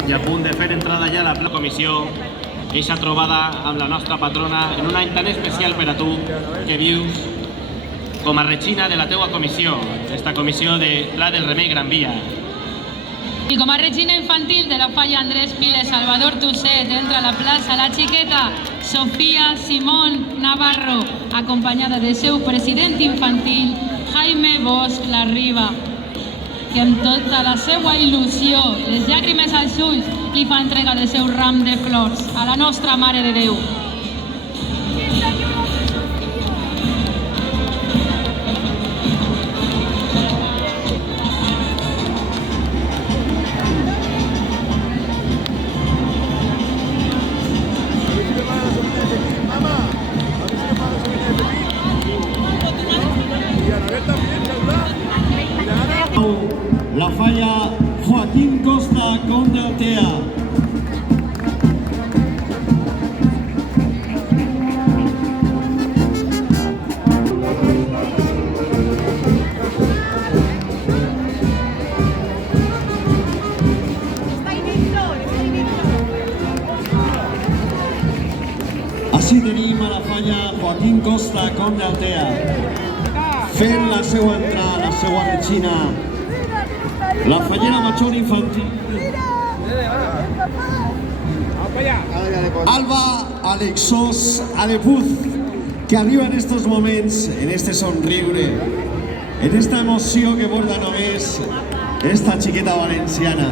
I a punt de fer entrada ja a la comissió, eixa trobada amb la nostra patrona en un any tan especial per a tu que vius com a regina de la teua comissió, esta comissió de Pla del Remei Gran Via. I com a regina infantil de la falla Andrés Piles Salvador Tusset entra a la plaça la xiqueta Sofía Simón Navarro, acompanyada del seu president infantil Jaime Bosch Larriba, que amb tota la seva il·lusió, les llàgrimes als ulls, li fa entrega del seu ram de flors a la nostra Mare de Déu. falla Joaquín Costa Conde Altea. Així tenim a la falla Joaquín Costa Conde Altea fent la seva entrada, la seva retxina. La fallera major infantil Alba Alexós Alepuz, que arriba en estos moments, en este somriure, en esta emoció que borda només esta xiqueta valenciana.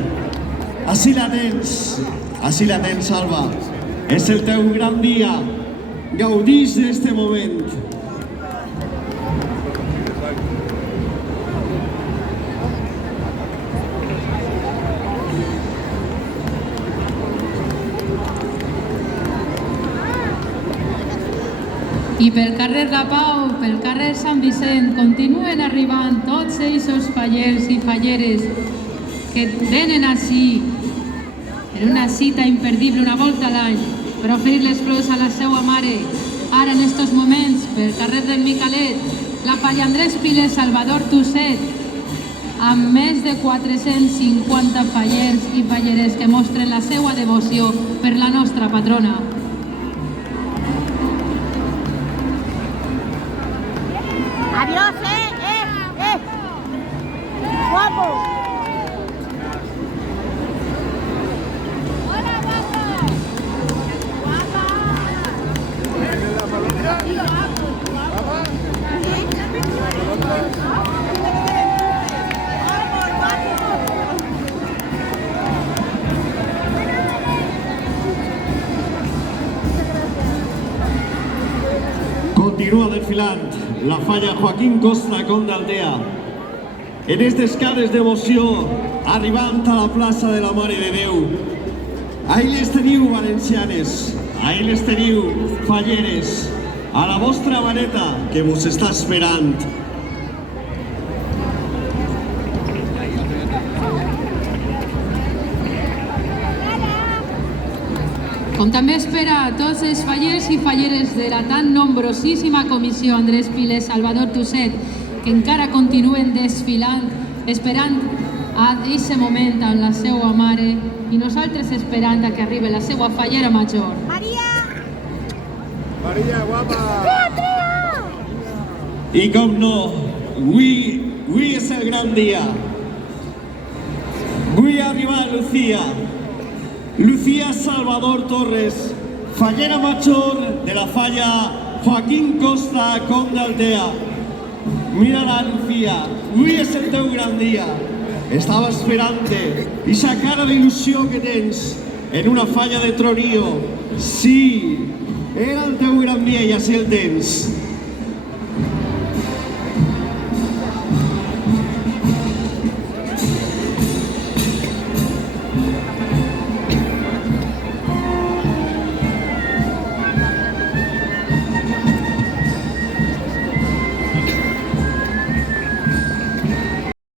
Així la tens, Alba. És el teu gran dia. Gaudís d'este moment. I pel carrer La Pau, pel carrer Sant Vicent, continuen arribant tots aquests fallers i falleres que venen ací en una cita imperdible una volta a l'any per oferir les flors a la seva mare. Ara, en estos moments, pel carrer del Micalet, la falla Andrés Piles Salvador Tusset, amb més de 450 fallers i falleres que mostren la seva devoció per la nostra patrona. Adiós, guapo. Hola, guapo. Guapa. Continúa desfilant la falla Joaquín Costa Conde Altea. En estes cares d'emoció, arribant a la plaça de la Mare de Déu. Ahí les teniu, valencianes, ahí les teniu, falleres, a la vostra vareta que vos està esperant. Com també espera a tots els fallers i falleres de la tan nombrosíssima comissió Andrés Piles Salvador Tusset, que encara continuen desfilant, esperant a aquest moment amb la seva mare i nosaltres esperant a que arribi la seva fallera major. Maria, guapa! I com no, avui és el gran dia. Avui ha arribat Lucía Salvador Torres, fallera major de la falla Joaquín Costa Conde Altea. Mira-la, Lucía, avui és el teu gran dia. Estava esperant-te, aquesta cara d'il·lusió que tens en una falla de tronío. Sí, era el teu gran dia i així el tens.